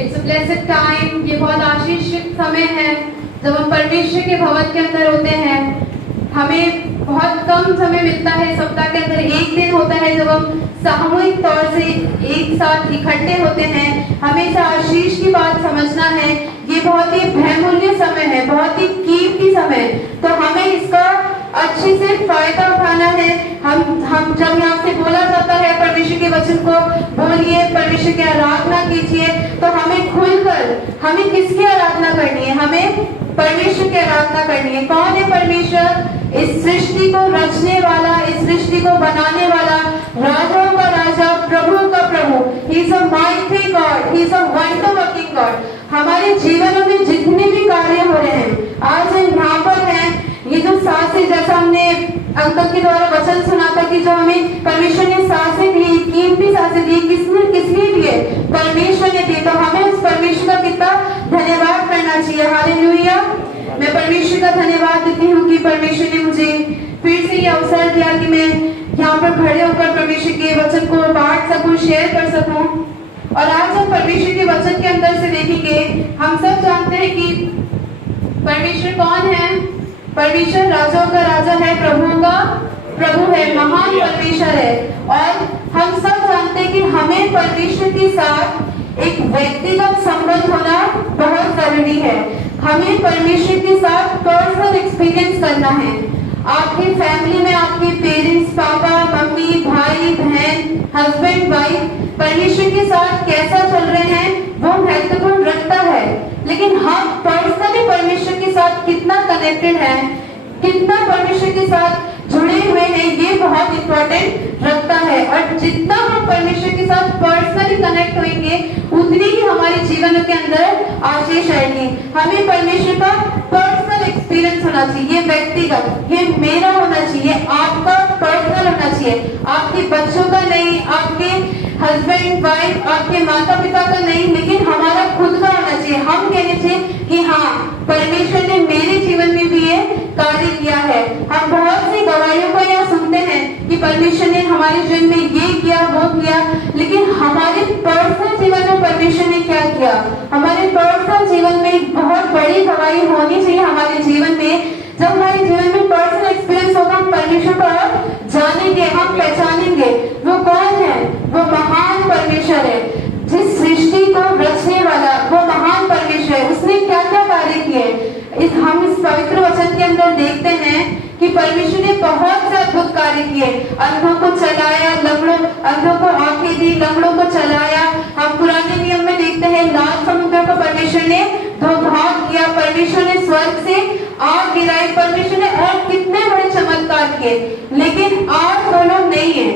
It's a blessed time. ये बहुत आशीषित समय है जब हम परमेश्वर के भवन के अंदर होते हैं। हमें बहुत कम समय मिलता है, सप्ताह के अंदर एक दिन होता है जब हम सामूहिक तौर से एक साथ इकट्ठे होते हैं। हमें इस आशीष की बात समझना है। ये बहुत ही बहुमूल्य समय है, बहुत ही कीमती समय, तो हमें इसका अच्छे से फायदा उठाना है। हम जब यहाँ से बोला जाता है परमेश्वर के वचन को बोलिए, परमेश्वर की आराधना कीजिए, तो हमें खुलकर हमें किसकी आराधना करनी है? हमें परमेश्वर की आराधना करनी है। कौन है परमेश्वर? इस सृष्टि को रचने वाला, इस सृष्टि को बनाने वाला, राजाओं का राजा, प्रभु का प्रभु। He is a mighty God, He is a wonder working God। हमारे जीवनों में जितने भी कार्य हो रहे हैं, आज हम यहाँ पर हैं। ये जो सांसें, जैसा हमने अंकल के द्वारा वचन सुना था कि जो हमें परमेश्वर ने सांसें दी, कीमती सांसें दी, किस लिए दिए? परमेश्वर ने दी। तो हमें उस परमेश्वर का कितना धन्यवाद करना चाहिए। हालेलुया। मैं परमेश्वर का धन्यवाद देती हूँ कि परमेश्वर ने मुझे फिर से ये अवसर दिया कि मैं यहाँ पर खड़े होकर परमेश्वर के वचन को बांट सकूं, शेयर कर सकूं। और आज हम परमेश्वर के वचन के अंदर से देखेंगे। हम सब जानते हैं कि परमेश्वर कौन है? परमेश्वर राजाओं का राजा है, प्रभुओं का प्रभु है, महान परमेश्वर है। और हम सब जानते हैं कि हमें परमेश्वर के साथ एक व्यक्तिगत संबंध होना बहुत जरूरी है। हमें परमेश्वर के साथ पर्सनल एक्सपीरियंस करना है। आपकी फैमिली में आपके पेरेंट्स, पापा, मम्मी, भाई, बहन, हस्बैंड, वाइफ परमेश्वर के साथ कैसा चल रहे हैं वो महत्वपूर्ण रखता है। लेकिन हम पर्सनली परमेश्वर के साथ कितना कनेक्टेड है, कितना परमेश्वर के साथ जुड़े हुए हैं, ये बहुत इंपॉर्टेंट रखता है। और जितना हम परमेश्वर के साथ पर्सनली कनेक्ट होंगे उतनी ही हमारे जीवन के अंदर आशीष आएगी। हमें परमेश्वर का पर्सनल एक्सपीरियंस होना चाहिए, व्यक्तिगत। ये मेरा होना चाहिए, आपका पर्सनल होना चाहिए, आपके बच्चों का नहीं, आपके हस्बैंड वाइफ, आपके माता पिता का नहीं, लेकिन हमारा खुद का होना चाहिए। हम कहने चाहिए कि हाँ, परमेश्वर ने मेरे जीवन में भी ये कार्य किया है। हम बहुत सी गवाहियों को यहाँ सुनते हैं कि परमेश्वर ने हमारे जीवन में ये किया, वो किया, लेकिन हमारे पर्सनल जीवन में परमेश्वर ने क्या किया? हमारे पर्सनल जीवन में बहुत बड़ी गवाही होनी चाहिए हमारे जीवन में। जब हमारे जीवन में पर्सनल एक्सपीरियंस होगा, हम परमेश्वर को जानेंगे, हम पहचानेंगे वो कौन है। वो महान परमेश्वर है, जिस सृष्टि को रचने वाला वो महान परमेश्वर है। उसने क्या क्या कार्य किए हम इस पवित्र वचन के अंदर देखते हैं कि परमेश्वर ने बहुत से अद्भुत कार्य किए। अंधों को चलाया, अंधों को आंखें दी, लंगड़ों को चलाया। हम पुराने नियम में देखते हैं लाल समुद्र को परमेश्वर ने दो भाग किया, परमेश्वर ने स्वर्ग से आग गिराई, परमेश्वर ने और कितने बड़े चमत्कार किए। लेकिन आज वो लोग नहीं है।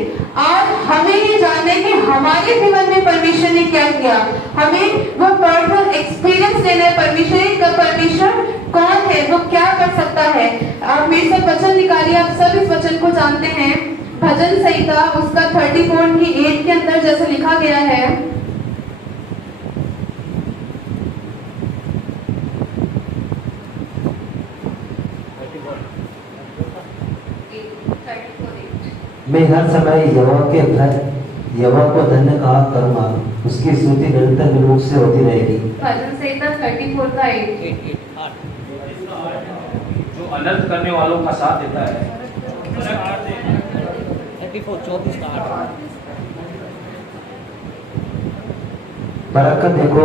आज हमें ये जानना है कि हमारे जीवन में परमेश्वर ने क्या किया। हमें वो पर्सनल एक्सपीरियंस लेना है। परमेश्वर कौन है, वो क्या कर सकता है। आप मेरे साथ वचन निकालिए। आप सब इस वचन को जानते हैं। भजन संहिता उसका 34:8 के अंदर जैसे लिखा गया है, मैं हर समय यहोवा को धन्य कहा करूंगा, उसकी स्तुति निरंतर मेरे मुख से होती रहेगी। भजन संहिता 34:8 जो अनर्थ करने वालों का साथ देता है। परख कर देखो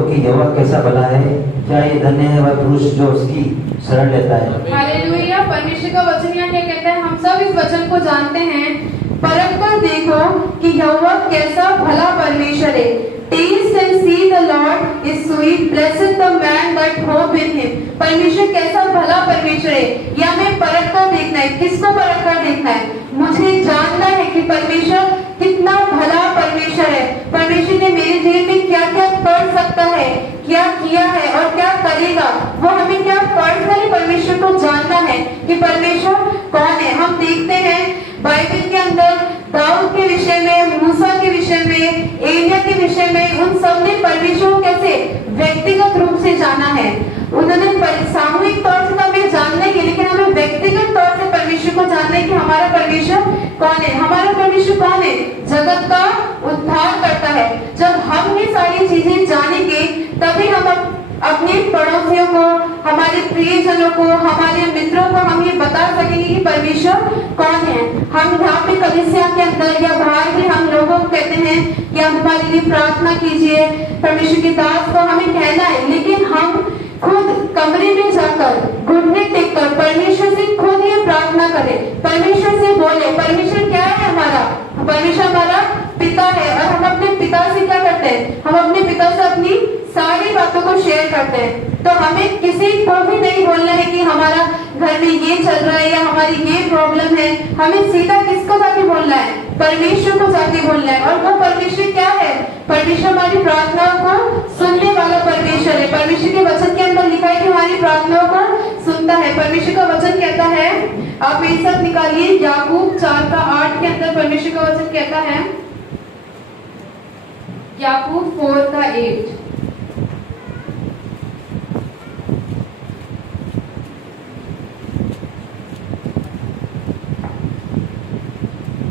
कि यहोवा कैसा भला है, क्या ये धन्य है वह पुरुष जो उसकी शरण लेता है। हालेलुया। परमेश्वर का वचन यहाँ क्या कहता है? हम सब इस वचन को जानते हैं। परख कर देखो कि यहोवा कैसा भला परमेश्वर है। Taste and see the Lord is sweet, blessed the man that hope in him। परमेश्वर कैसा भला परमेश्वर है, या हमें परख कर देखना है। किसको परख कर देखना है? मुझे जानना है कि परमेश्वर कितना भला परमेश्वर है। परमेश्वर ने मेरे जीवन में क्या क्या कर सकता है, क्या किया है और क्या करेगा, वो हमें क्या पर्सनली परमेश्वर को जानना है कि परमेश्वर कौन है। हम देखते हैं बाइबल के अंदर दाऊद के विषय में, मूसा के विषय में, एलिया के विषय में, उन सब ने परमेश्वर को कैसे व्यक्तिगत रूप से जाना है। उन्होंने सामूहिक तौर से हमें जानने के, लेकिन हमें व्यक्तिगत तौर से परमेश्वर को जानना है कि हमारा परमेश्वर कौन है। हमारा परमेश्वर कौन है? जगत का उद्धार करता है। जब हम ये सारी चीजें जानेंगे तभी हम अपने पड़ोसियों को, हमारे प्रियजनों को, हमारे मित्रों को हम ये बता सकेंगे कि परमेश्वर कौन है। हम यहाँ पे कलीसिया के अंदर या बाहर भी हम लोगों को कहते हैं कि आप हमारे लिए प्रार्थना कीजिए, परमेश्वर के दास को हमें कहना है, लेकिन हम खुद कमरे में जाकर घुटने टेककर परमेश्वर से खुद ये प्रार्थना करें, परमेश्वर से बोले। परमेश्वर क्या है हमारा? परमेश्वर हमारा पिता है और हम अपने पिता से क्या करते हैं? हम अपने पिता से अपनी सारी बातों को शेयर करते हैं। तो हमें किसी को भी नहीं बोलना है कि हमारा घर में ये चल रहा है या हमारी ये प्रॉब्लम है। हमें सीधा किसको जाके बोलना है? परमेश्वर को जाके बोलना है। और वो परमेश्वर क्या है? परमेश्वर हमारी प्रार्थनाओं को सुनने वाला परमेश्वर है। परमेश्वर के वचन के अंदर लिखा है कि हमारी प्रार्थनाओं को सुनता है। परमेश्वर का वचन कहता है, आप ये सब निकालिए, याकूब 4:8 के अंदर परमेश्वर का वचन कहता है, याकूब 4:8।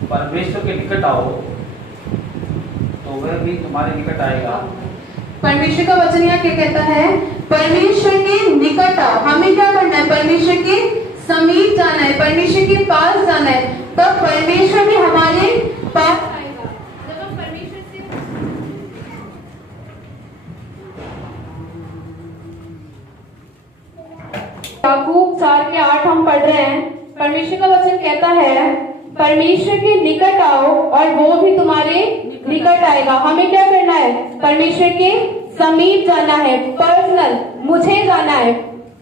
परमेश्वर के निकट आओ तो वह भी तुम्हारे निकट आएगा। परमेश्वर का वचन यहाँ क्या कहता है? परमेश्वर के निकट आओ। हमें क्या करना है? परमेश्वर के समीप जाना है, परमेश्वर के पास जाना है, तब परमेश्वर भी हमारे पास आएगा। जब हम परमेश्वर से याकूब 4:8 हम पढ़ रहे हैं। परमेश्वर का वचन कहता है, परमेश्वर के निकट आओ और वो भी तुम्हारे निकट आएगा। हमें क्या करना है? परमेश्वर के समीप जाना है, पर्सनल, मुझे जाना है।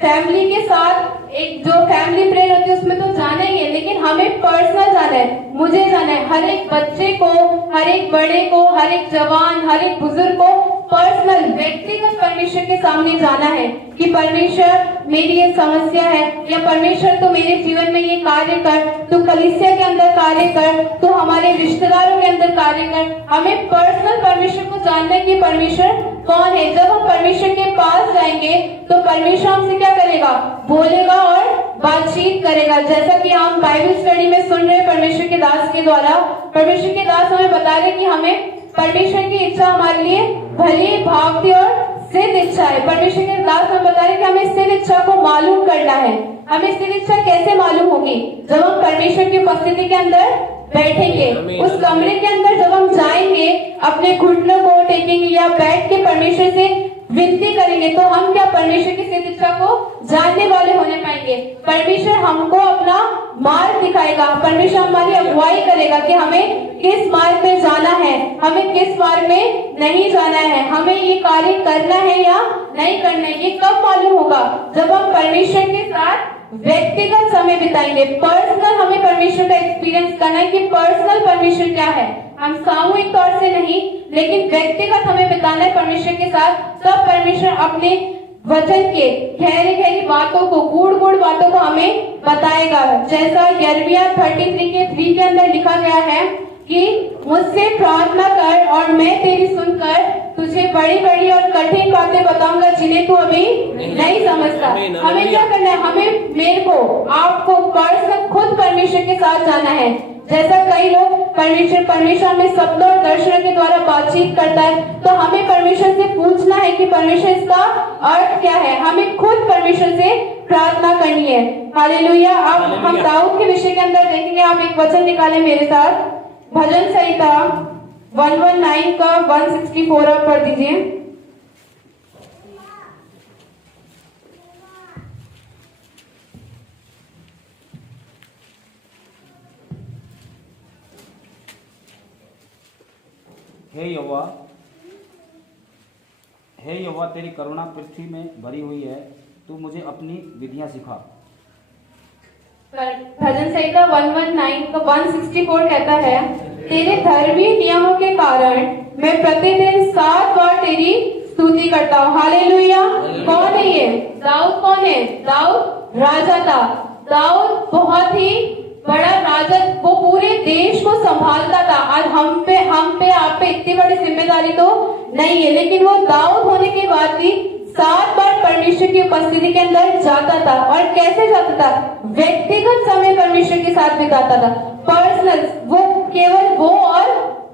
फैमिली के साथ एक जो फैमिली प्रेयर होती है उसमें तो जाना ही है, लेकिन हमें पर्सनल जाना है, मुझे जाना है। हर एक बच्चे को, हर एक बड़े को, हर एक जवान, हर एक बुजुर्ग को पर्सनल, व्यक्तिगत परमेश्वर के सामने जाना है कि परमेश्वर मेरी ये समस्या है, या परमेश्वर तो मेरे जीवन में ये कार्य कर, तो कलीसिया के अंदर कार्य कर, तो हमारे रिश्तेदारों के अंदर कार्य कर। हमें पर्सनल परमेश्वर को जानना है कि परमेश्वर कौन है। जब हम परमेश्वर के पास जाएंगे तो परमेश्वर हमसे क्या करेगा? बोलेगा और बातचीत करेगा। जैसा कि हम बाइबल स्टडी में सुन रहे हैं परमेश्वर के दास के द्वारा, परमेश्वर के दास हमें बता रहे कि हमें परमेश्वर की इच्छा हमारे लिए भली, भावती और सिद्ध इच्छा है। परमेश्वर के दास हमें बता रहे कि हमें सिद्ध इच्छा को मालूम करना है। हमें सिद्ध इच्छा कैसे मालूम होगी? जब हम परमेश्वर की उपस्थिति के अंदर बैठेंगे, उस कमरे के अंदर जब हम जाएंगे, अपने घुटनों को टेकेंगे या बैठ के परमेश्वर से विनती करेंगे, तो हम क्या परमेश्वर की सिद्ध इच्छा को जानने वाले होने पाएंगे। परमेश्वर हमको अपना मार्ग दिखाएगा, परमेश्वर हमारी अगुवाई करेगा कि हमें किस मार्ग में जाना है, हमें किस मार्ग में नहीं जाना है, हमें ये कार्य करना है या नहीं करना है। ये कब मालूम होगा? जब हम परमेश्वर के साथ व्यक्तिगत समय बिताएंगे। पर्सनल हमें परमेश्वर का एक्सपीरियंस करना है कि पर्सनल परमेश्वर क्या है। हम सामूहिक तौर से नहीं, लेकिन व्यक्तिगत हमें बिताना है परमेश्वर के साथ। तब परमेश्वर अपने वचन के गहरी गहरी बातों को, गूढ़ गूढ़ बातों को हमें बताएगा। जैसा यिर्मयाह 33:3 के अंदर लिखा गया है कि मुझसे प्रार्थना कर और मैं तेरी सुनकर तुझे बड़ी बड़ी और कठिन बातें बताऊंगा जिन्हें तू अभी नहीं समझता। हमें क्या करना है? हमें, मेरे को, आपको पर्सनल खुद परमेश्वर के साथ जाना है। जैसा कई लोग परमेश्वर हमें शब्दों और दर्शनों के द्वारा बातचीत करता है, तो हमें परमेश्वर से पूछना है कि परमेश्वर इसका अर्थ क्या है। हमें खुद परमेश्वर से प्रार्थना करनी है। हालेलुया। अब हम दाऊद के विषय के अंदर देखेंगे। आप एक वचन निकालें मेरे साथ, भजन संहिता 119 का 164 आप पढ़ दीजिए। हे यहोवा तेरी करुणा पृथ्वी में भरी हुई है, तू मुझे अपनी विधियां सिखा। भजन संहिता 119 का 164 कहता है, तेरे धर्मी नियमों के कारण मैं प्रतिदिन 7 बार तेरी स्तुति करता हूँ। हालेलुया। कौन है ये? दाऊद। कौन है? दाऊद राजा था। दाऊद बहुत ही बड़ा राजा, वो पूरे देश को संभालता था। आज हम पे आप पे इतनी बड़ी जिम्मेदारी तो नहीं है, लेकिन वो दाऊद होने के बाद भी 7 बार परमेश्वर की उपस्थिति के अंदर जाता था। और कैसे जाता था? व्यक्तिगत समय परमेश्वर के साथ बिताता था। पर्सनल, वो केवल वो और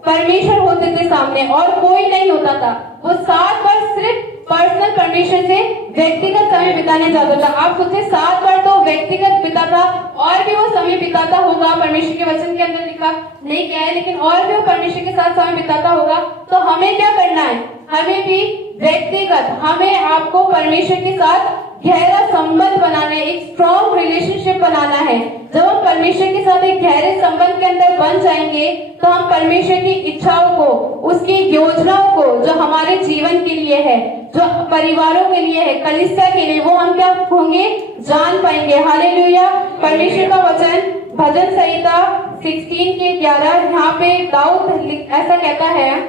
परमेश्वर होते थे सामने और कोई नहीं होता था। वो 7 बार सिर्फ पर्सनल परमेश्वर से व्यक्तिगत समय बिताने जाता था। आप सोचे 7 बार तो व्यक्तिगत बिताता, और भी वो समय बिताता होगा, परमेश्वर के वचन के अंदर लिखा नहीं क्या है, लेकिन और भी वो परमेश्वर के साथ समय बिताता होगा। तो हमें क्या करना है? हमें भी व्यक्तिगत, हमें आपको परमेश्वर के साथ गहरा संबंध बनाना है, एक स्ट्रॉन्ग रिलेशनशिप बनाना है। जब हम परमेश्वर के साथ एक गहरे संबंध के अंदर बन जाएंगे तो हम परमेश्वर की इच्छाओं को, उसकी योजनाओं को, जो हमारे जीवन के लिए है, जो परिवारों के लिए है, कलीसिया के लिए, वो हम क्या होंगे? जान पाएंगे। हालेलुया। परमेश्वर का वचन भजन संहिता 16 के 11, यहाँ पे दाऊद ऐसा कहता है,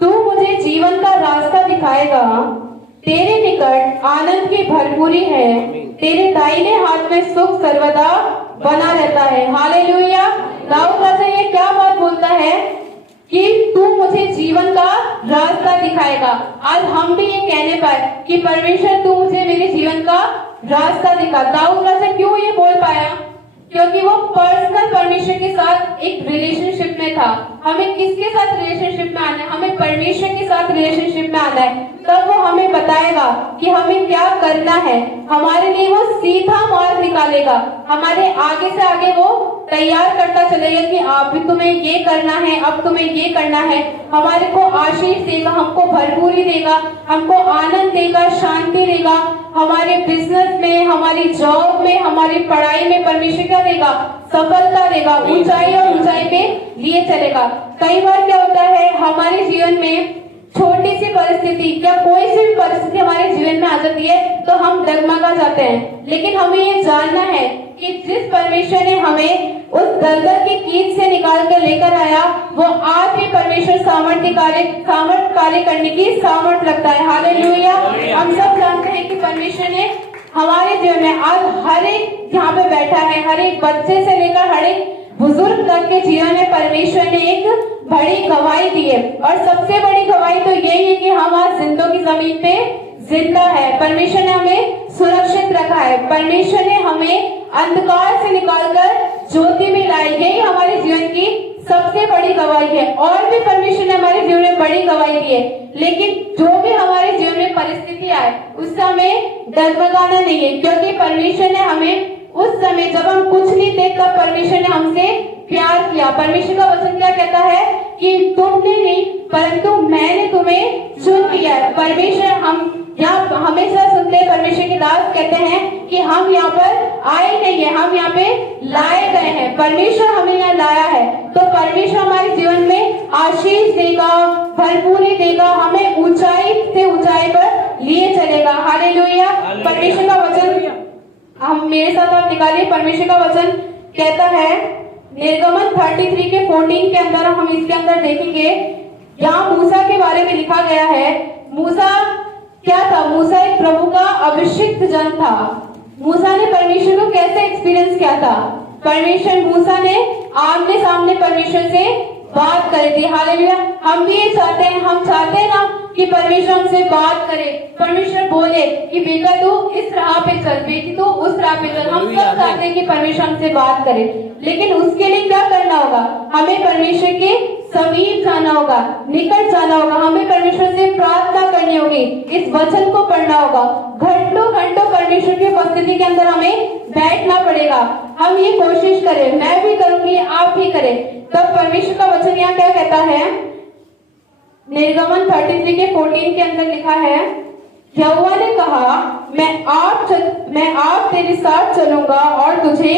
तू मुझे जीवन का रास्ता दिखाएगा, तेरे निकट आनंद की भरपूरी है, तेरे दाहिने हाथ में सुख सर्वदा बना रहता है। हालेलुया। दाऊद राजा ये क्या बात बोलता है कि तू मुझे जीवन का रास्ता दिखाएगा। आज हम भी ये कहने पाए कि परमेश्वर तू मुझे मेरे जीवन का रास्ता दिखा। दाऊद राजा क्यों ये बोल पाया? क्योंकि वो पर्सनल परमेश्वर के साथ एक रिलेशनशिप में था। हमें किसके साथ रिलेशनशिप में आना है? हमें परमेश्वर के साथ रिलेशनशिप में आना है। तब वो हमें बताएगा कि हमें क्या करना है। हमारे लिए वो सीधा मार्ग निकालेगा, हमारे आगे से आगे वो तैयार करता चलेगा कि आप भी तुम्हें ये करना है, अब तुम्हें ये करना है। हमारे को आशीष देगा, हमको भरपूरी देगा, हमको आनंद देगा, शांति देगा। हमारे बिजनेस में, हमारी जॉब में, हमारी पढ़ाई में परमेश्वर क्या देगा? सफलता देगा, ऊंचाई और ऊंचाई पे लिए चलेगा। कई बार क्या होता है हमारे जीवन में, छोटी सी परिस्थिति या कोई सी भी परिस्थिति हमारे जीवन में आ जाती है तो हम डगमगा जाते हैं। लेकिन हमें ये जानना है कि जिस परमेश्वर ने हमें उस दलदल की कीच से निकाल कर लेकर आया, वो आज भी परमेश्वर सामर्थ्य कार्य करने की सामर्थ रखता है। हालेलुया। हम सब जानते हैं कि परमेश्वर ने हमारे जीवन में आज हर एक यहाँ पे बैठा है, हर एक बच्चे से लेकर हर एक बुजुर्ग तक के जीवन में परमेश्वर ने एक बड़ी गवाही दी है। और सबसे बड़ी गवाही तो यही है कि हम आज जिंदों की जमीन पे जिंदा है। परमेश्वर ने हमें सुरक्षित रखा है, परमेश्वर ने हमें अंधकार से निकालकर ज्योति में लाई। यही हमारे जीवन की सबसे बड़ी गवाही है। और भी परमेश्वर ने हमारे जीवन में बड़ी गवाही दी है, लेकिन जो भी हमारे जीवन में परिस्थिति आए उससे हमें डगमगाना नहीं है, क्योंकि परमेश्वर ने हमें उस समय जब हम कुछ नहीं थे तब परमेश्वर ने हमसे प्यार किया। परमेश्वर का वचन क्या कहता है कि तुमने नहीं परंतु मैंने तुम्हें चुन लिया है। परमेश्वर, हम यहाँ हमेशा सुनते हैं, परमेश्वर के दास कहते हैं कि हम यहाँ पर आए नहीं है, हम यहाँ पे लाए गए हैं। परमेश्वर हमें यहाँ लाया है, तो परमेश्वर हमारे जीवन में आशीष देगा, भरपूरी देगा, हमें ऊंचाई से ऊंचाई पर लिए चलेगा। हालेलुया। परमेश्वर का वचन हम मेरे साथ आप निकालिए। परमेश्वर का वचन कहता है निर्गमन 33 के 14 के अंदर, हम इसके अंदर देखेंगे, यहाँ मूसा के बारे में लिखा गया है। मूसा क्या था? मूसा एक प्रभु का अभिषिक्त जन था। मूसा ने परमेश्वर को कैसे एक्सपीरियंस किया था? परमेश्वर, मूसा ने आमने सामने परमेश्वर से बात करी थी। हालेलुया। हम भी ये चाहते हैं, हम चाहते हैं ना कि परमेश्वर हमसे बात करे, परमेश्वर बोले कि बेटा तू इस राह पे चल, बेटी तू उस राह पे चल। हम सब चाहते हैं कि परमेश्वर हमसे बात करे, लेकिन उसके लिए क्या करना होगा? हमें परमेश्वर के समीप जाना होगा, निकट जाना होगा, हमें परमेश्वर से प्रार्थना करनी होगी, इस वचन को पढ़ना होगा। घंटों घंटों परमेश्वर की उपस्थिति के अंदर हमें बैठना पड़ेगा। हम ये कोशिश करें, मैं भी करूंगी, आप भी करें। तब परमेश्वर का वचन यहाँ क्या कहता है? निर्गमन 33 के 14 के अंदर लिखा है, यहोवा ने कहा मैं आप तेरे साथ चलूंगा और तुझे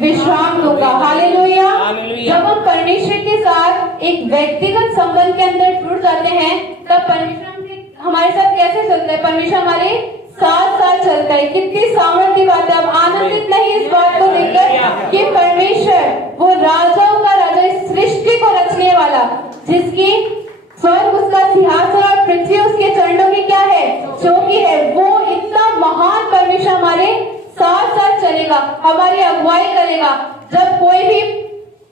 विश्राम दूंगा। हालेलुया। जब हम परमेश्वर के साथ एक व्यक्तिगत संबंध के अंदर जुड़ जाते हैं तब परमेश्वर हमारे साथ कैसे चलता है? परमेश्वर हमारे साथ चलता है। कितनी सामर्थ्य बात है। अब आनंदित नहीं इस बात को देखकर कि परमेश्वर वो राजाओं का राजा, इस सृष्टि को रचने वाला, जिसकी स्वर्ग उसका सिंहासन और पृथ्वी उसके चरणों की क्या है? चौकी है। वो इतना महान परमेश्वर हमारे साथ साथ चलेगा, हमारी अगुवाई करेगा। जब कोई भी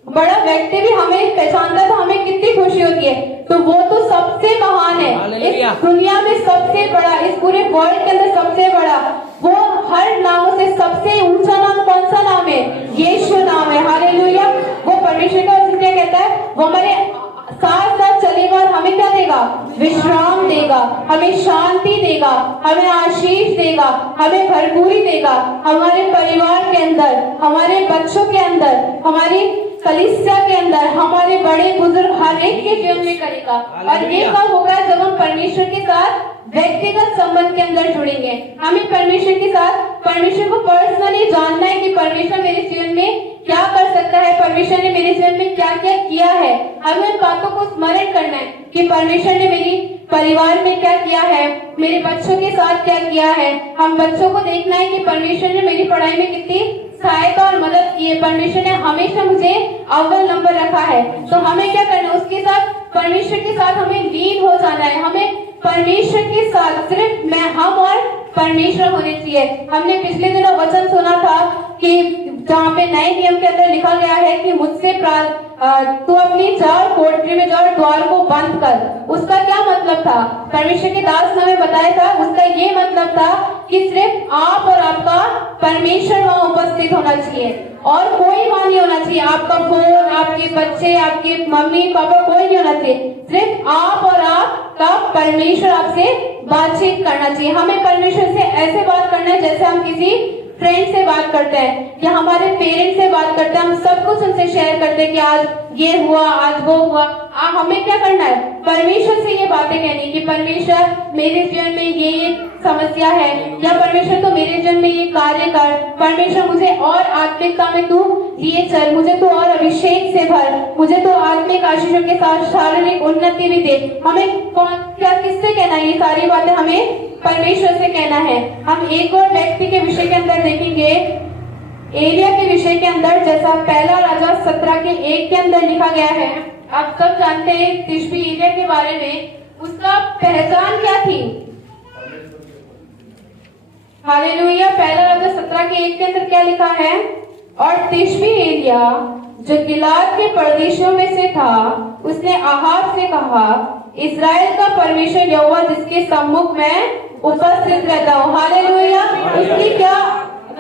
बड़ा व्यक्ति भी हमें पहचानता है तो हमें कितनी खुशी होती है। तो वो तो सबसे महान है, इस दुनिया में सबसे बड़ा, इस पूरे वर्ल्ड के अंदर सबसे बड़ा। वो हर नामों से सबसे ऊंचा नाम कौन सा नाम है? यीशु नाम है। हालेलुया। वो परमेश्वर का वचन क्या कहता है? वो हमारे साथ साथ चलेगा और हमें क्या देगा? विश्राम देगा, हमें शांति देगा, हमें आशीष देगा, हमें भरपूरी देगा, हमारे परिवार के अंदर, हमारे बच्चों के अंदर, हमारी कलीसिया के अंदर, हमारे बड़े बुजुर्ग हर एक के जीवन में करेगा। और ये कब होगा? जब हम परमेश्वर के साथ व्यक्तिगत संबंध के अंदर जुड़ेंगे। हमें परमेश्वर के साथ, परमेश्वर को पर्सनली जानना है कि परमेश्वर मेरे जीवन में क्या कर सकता है, परमेश्वर ने मेरे जीवन में क्या क्या किया है। हमें उन बातों को स्मरण करना है कि परमेश्वर ने मेरी परिवार में क्या किया है, मेरे बच्चों के साथ क्या किया है। हम बच्चों को देखना है कि परमेश्वर ने मेरी पढ़ाई में कितनी सहायता और मदद की है, परमेश्वर ने हमेशा मुझे अव्वल नंबर रखा है। तो हमें क्या करना है? उसके साथ, परमेश्वर के साथ हमें लीन हो जाना है। हमें परमेश्वर के साथ सिर्फ हम और परमेश्वर होने चाहिए। हमने पिछले दिनों वचन सुना था कि जहाँ पे नए नियम के अंदर लिखा गया है कि मुझसे तू अपनी कोठरी में जाओ, द्वार को बंद कर। उसका क्या मतलब था? परमेश्वर के दास ने हमें बताया था, उसका ये मतलब था कि सिर्फ आप और आपका परमेश्वर वहाँ उपस्थित होना चाहिए और कोई वहाँ नहीं होना चाहिए। आपका फोन, आपके बच्चे, आपके मम्मी पापा, कोई नहीं होना चाहिए। सिर्फ आप और आपका परमेश्वर आपसे बातचीत करना चाहिए। हमें परमेश्वर से ऐसे बात करना है जैसे हम किसी फ्रेंड से बात करते हैं या हमारे पेरेंट्स से बात करते हैं। हम सब कुछ उनसे शेयर करते हैं कि आज ये हुआ, आज वो हुआ। हमें क्या करना है? परमेश्वर से ये बातें कहनी कि परमेश्वर मेरे जीवन में ये समस्या है, या परमेश्वर तो मेरे जीवन में ये कार्य कर, परमेश्वर मुझे और आत्मिकता में तू लिए चल, मुझे तो और अभिषेक से भर, मुझे तो आत्मिक आशीषों के साथ शारीरिक उन्नति भी दे। हमें किससे कहना है? ये सारी बातें हमें परमेश्वर से कहना है। हम एक और व्यक्ति के विषय के अंदर देखेंगे, एलिया के विषय के अंदर, जैसा पहला राजा 17:1 के अंदर लिखा गया है। आप सब जानते हैं तिशबी एलिया के बारे में। उसका पहचान क्या थी? हालेलुया। पहला राजा 17:1 के अंदर क्या लिखा है? और तिशबी एलिया जो गिलाद के परदेशियों में से था, उसने आहाब से कहा, इस्राएल का परमेश्वर यहोवा जिसके सम्मुख में उपस्थित रहता हूँ। हालेलुया। उसकी क्या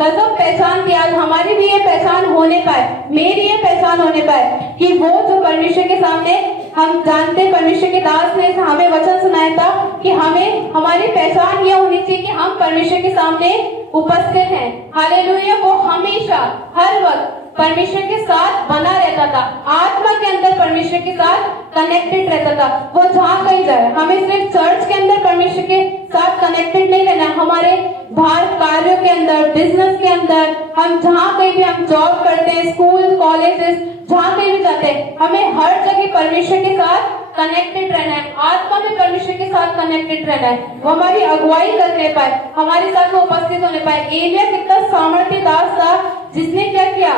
गजब पहचान थी। आज हमारी भी ये पहचान होने पाए, मेरी ये पहचान होने पाए कि वो जो परमेश्वर के सामने, हम जानते परमेश्वर के दास ने हमें वचन सुनाया था कि हमें, हमारी पहचान ये होनी चाहिए कि हम परमेश्वर के सामने उपस्थित हैं। हालेलुया। वो हमेशा हर वक्त परमेश्वर के साथ बना रहता था, आत्मा के अंदर परमेश्वर के साथ कनेक्टेड रहता था। वो जहाँ कहीं जाए, हमें सिर्फ चर्च के अंदर परमेश्वर के साथ कनेक्टेड नहीं रहना, हमारे बाहर कार्यों के अंदर, बिजनेस के अंदर, हम जहाँ कहीं भी हम जॉब करते हैं, स्कूल कॉलेजेस, जहाँ कहीं भी जाते हैं, हमें हर जगह परमेश्वर के साथ कनेक्टेड रहना है, आत्मा में परमेश्वर के साथ कनेक्टेड रहना है। वो हमारी अगुवाई करने पाए, हमारे साथ वो उपस्थित होने पाए। एलिया कितना सामर्थ्य दास था जिसने क्या किया?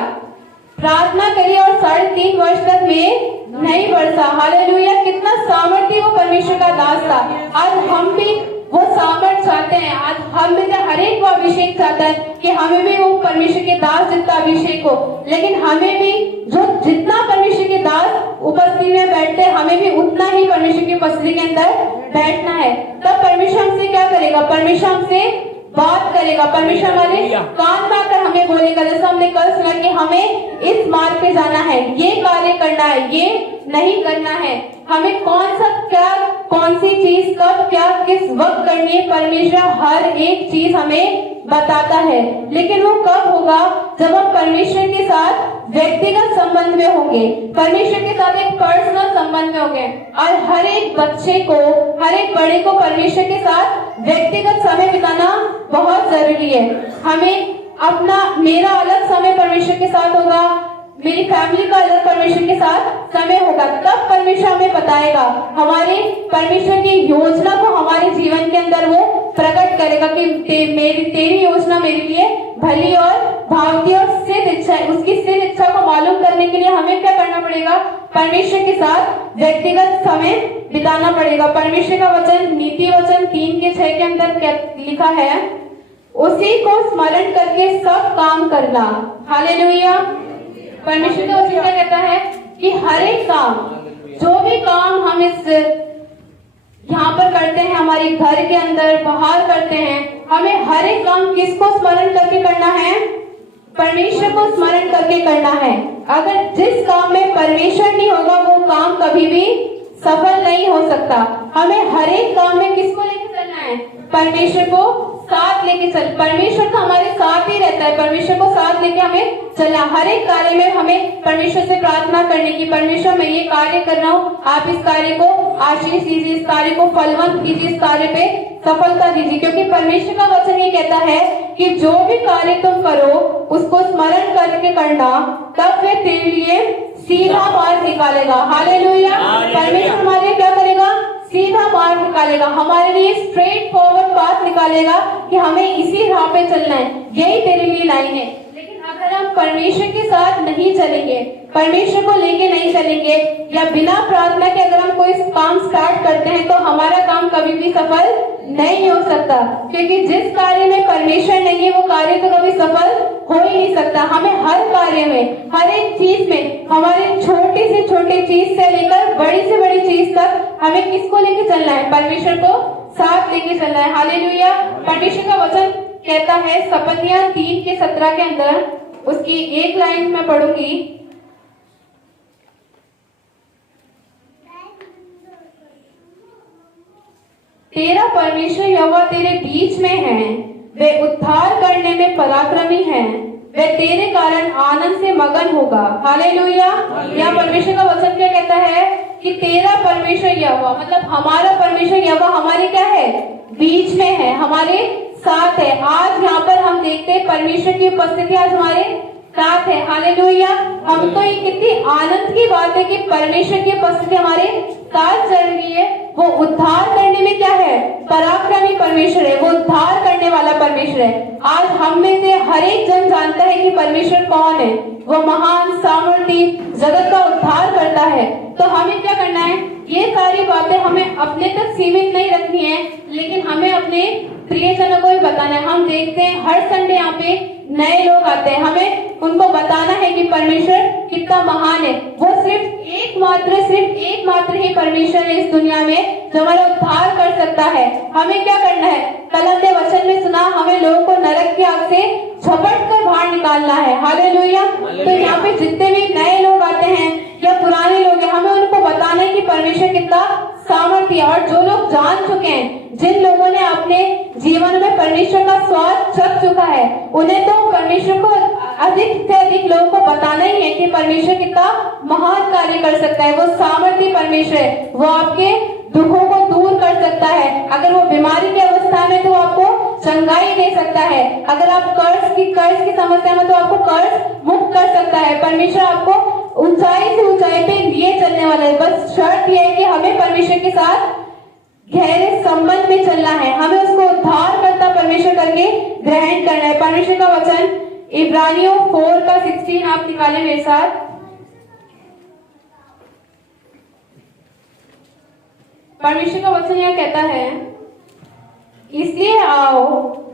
प्रार्थना करी और 3.5 वर्ष तक में नहीं बरसा। हालेलुया। कितना सामर्थ्य वो परमेश्वर का दास था। आज हम भी वो सामर्थ्य चाहते हैं। आज हम में से हर एक को अभिषेक चाहता है कि हमें भी वो परमेश्वर के दास जितना अभिषेक हो, लेकिन हमें भी जो जितना परमेश्वर के दास उपस्थिति में बैठते हैं, हमें भी उतना ही परमेश्वर की उपस्थिति के अंदर बैठना है। तब परमेश्वर हमसे क्या करेगा? परमेश्वर हमसे बात करेगा, परमेश्वर वाले कान में आकर हमें बोलेगा। जैसा हमने कल सुना कि हमें इस मार्ग पे जाना है, ये कार्य करना है, ये नहीं करना है, हमें कौन सा क्या, कौन सी चीज कब क्या किस वक्त करनी है, परमेश्वर हर एक चीज हमें बताता है। लेकिन वो कब होगा? जब हम परमेश्वर के साथ व्यक्तिगत संबंध में होंगे, परमेश्वर के साथ एक पर्सनल संबंध में होंगे। और हर एक बच्चे को, हर एक बड़े को परमेश्वर के साथ व्यक्तिगत समय बिताना बहुत जरूरी है। हमें अपना, मेरा अलग समय परमेश्वर के साथ होगा, मेरी फैमिली का अलग परमेश्वर के साथ समय होगा, तब परमेश्वर हमें बताएगा, हमारे परमेश्वर की योजना को हमारे जीवन के अंदर वो प्रकट करेगा कि तेरी योजना मेरे लिए भली और भावती और सिद्ध इच्छा है। उसकी सिद्ध इच्छा को मालूम करने के लिए हमें क्या करना पड़ेगा? परमेश्वर के साथ व्यक्तिगत समय बिताना पड़ेगा। परमेश्वर का वचन नीति वचन 3:6 के अंदर क्या लिखा है? उसी को स्मरण करके सब काम करना। हालेलुया। परमेश्वर का वचन क्या कहता है कि हर एक काम, जो भी काम हम इस यहाँ पर करते हैं, हमारे घर के अंदर बाहर करते हैं, हमें हर एक काम किसको स्मरण करके करना है? परमेश्वर को स्मरण करके करना है। अगर जिस काम में परमेश्वर नहीं होगा वो काम कभी भी सफल नहीं हो सकता। हमें हर एक काम में किसको लेके चलना है? परमेश्वर को साथ लेके चल। परमेश्वर तो हमारे साथ ही रहता है, परमेश्वर को साथ लेके हमें चलना। हर एक कार्य में हमें परमेश्वर से प्रार्थना करने की, परमेश्वर मैं ये कार्य कर रहा हूँ, आप इस कार्य को आशीष दीजिए, इस कार्य को फलवंत कीजिए, इस कार्य पे सफलता दीजिए। क्योंकि परमेश्वर का वचन ये कहता है कि जो भी कार्य तुम करो उसको स्मरण करके करना, तब वे तेरे लिए सीधा मार्ग निकालेगा। हालेलुया। परमेश्वर हमारे लिए क्या करेगा? सीधा मार्ग निकालेगा, हमारे लिए स्ट्रेट फॉरवर्ड पाथ निकालेगा कि हमें इसी राह पे चलना है, यही तेरे लिए लाइन है। लेकिन अगर हम परमेश्वर के साथ नहीं चलेंगे, परमेश्वर को लेके नहीं चलेंगे, या बिना प्रार्थना के अगर हम कोई काम स्टार्ट करते हैं तो हमारा काम कभी भी सफल नहीं हो सकता। क्योंकि जिस कार्य में परमेश्वर नहीं है वो कार्य तो कभी सफल हो ही नहीं सकता। हमें हर कार्य में, हर एक चीज में, हमारे छोटी से छोटी चीज से लेकर बड़ी से बड़ी चीज तक हमें किसको लेके चलना है? परमेश्वर को साथ लेके चलना है। हालेलुया। परमेश्वर का वचन कहता है सपनिया 3:17 के अंदर, उसकी एक लाइन मैं पढ़ूंगी। तेरा परमेश्वर यहोवा तेरे बीच में है, वे उद्धार करने में पराक्रमी है, वे तेरे कारण आनंद से मगन होगा। हालेलुया। या परमेश्वर का वचन क्या कहता है कि तेरा परमेश्वर यहोवा, मतलब हमारा परमेश्वर यहोवा हमारे क्या है? बीच में है, हमारे साथ है। आज यहाँ पर हम देखते हैं परमेश्वर की उपस्थिति आज हमारे साथ है। हालेलुया। हमको ये कितनी आनंद की बात है कि परमेश्वर की उपस्थिति हमारे साथ चल रही है। वो उद्धार करने में क्या है? पराक्रमी परमेश्वर है, वो उद्धार करने वाला परमेश्वर है। आज हम में से हर एक जन जानता है कि परमेश्वर कौन है। वो महान सामर्थी जगत का उद्धार करता है। तो हमें क्या करना है? ये सारी बातें हमें अपने तक सीमित नहीं रखनी है, लेकिन हमें अपने प्रियजनों को भी बताना है। हम देखते हैं हर संडे यहाँ पे नए लोग आते हैं, हमें उनको बताना है कि परमेश्वर कितना महान है। वो सिर्फ एकमात्र ही परमेश्वर है इस दुनिया में जो हमारा उद्धार कर सकता है। हमें क्या करना है? कल हमने वचन में सुना, हमें लोगों को नरक की आग से झपट कर बाहर निकालना है। हालेलुया। तो यहाँ पे जितने भी नए लोग आते हैं या पुराने लोग हैं, हमें उनको बताना है कि परमेश्वर कितना सामर्थ्य है। और जो लोग जान चुके हैं, जिन लोगों ने अपने जीवन में परमेश्वर का स्वाद चख चुका है, उन्हें तो परमेश्वर को अधिक से अधिक लोगों को बताना ही है कि परमेश्वर कितना महान कार्य कर सकता है। वो सामर्थ्य परमेश्वर है, वो आपके दुखों को दूर कर सकता है। अगर वो बीमारी की अवस्था में तो वो आपको चंगाई दे सकता है। अगर आप कर्ज की समस्या में तो आपको कर्ज मुक्त कर सकता है। परमेश्वर आपको ऊंचाई से ऊंचाई पे लिए चलने वाला है। बस शर्त यह है कि हमें परमेश्वर के साथ गहरे संबंध में चलना है, हमें उसको उद्धार करता परमेश्वर करके ग्रहण करना है। परमेश्वर का वचन इब्रानियों 4:16 आप निकालें मेरे साथ। परमेश्वर का वचन यह कहता है, इसलिए आओ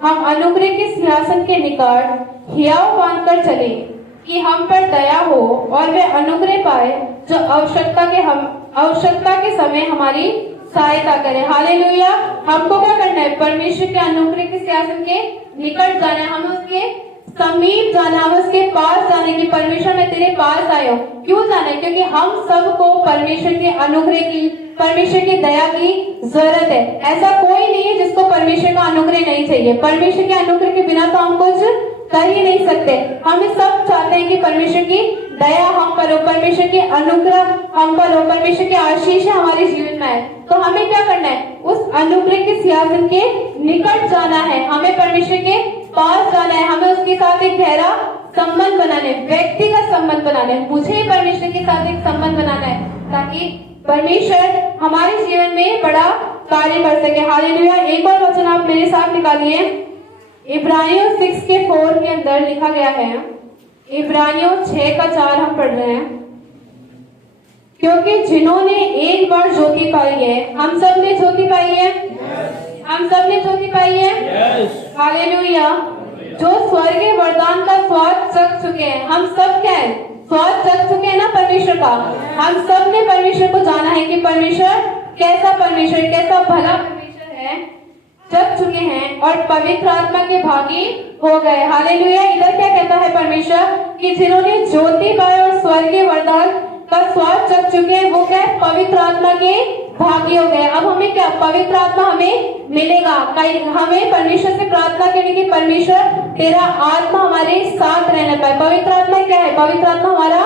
हम अनुग्रह के सिंहासन के निकट हियाव बांधकर चले कि हम पर दया हो और वे अनुग्रह पाए जो आवश्यकता के समय हमारी सहायता करे। हालेलुया। हमको क्या करना है? परमेश्वर के अनुग्रह के सिंहासन के निकट जाना है, हमें उसके समीप जाना, हमें उसके पास जाने की। परमेश्वर मैं तेरे पास आया हूँ। क्यों जाना है? क्योंकि हम सबको परमेश्वर के अनुग्रह की, परमेश्वर की दया की जरूरत है। ऐसा कोई नहीं है जिसको परमेश्वर का अनुग्रह नहीं चाहिए। परमेश्वर के अनुग्रह के बिना तो हम कुछ कर ही नहीं सकते। हम सब चाहते हैं कि परमेश्वर की दया हम पर हो, परमेश्वर की अनुग्रह हम पर हो, परमेश्वर की आशीष हमारे जीवन में है। तो हमें क्या करना है? उस अनुग्रह के सिंहासन के निकट जाना है, हमें परमेश्वर के पास जाना है, हमें उसके साथ एक गहरा संबंध बनाने, व्यक्तिगत संबंध बनाने। मुझे परमेश्वर के साथ एक संबंध बनाना है ताकि परमेश्वर हमारे जीवन में बड़ा कार्य कर सके। हालेलुया। एक और वचन आप मेरे साथ निकालिए। इब्रानियों 6:4 के अंदर लिखा गया है, इब्रानियों 6:4 हम पढ़ रहे हैं, क्योंकि जिन्होंने एक बार ज्योति पाई है, हम सब ने ज्योति पाई है, हम सब ने ज्योति पाई है। हालेलुया। जो स्वर्गीय वरदान का स्वाद चख चुके हैं, हम सब क्या है? स्वाद चख चुके हैं ना परमेश्वर का। हम सब ने परमेश्वर को जाना है कि परमेश्वर कैसा भला परमेश्वर है, चख चुके हैं और पवित्र आत्मा के भागी हो गए। हालेलुया। इधर क्या कहता है परमेश्वर कि जिन्होंने ज्योति पाई और स्वर्गीय वरदान का स्वाद चख चुके हैं, वो क्या है, पवित्र आत्मा के भागी हो गए। अब हमें क्या, पवित्र आत्मा हमें मिलेगा। हमें परमेश्वर से प्रार्थना करने की, परमेश्वर तेरा आत्मा हमारे साथ रहने पाए। पवित्र आत्मा क्या है, पवित्र आत्मा हमारा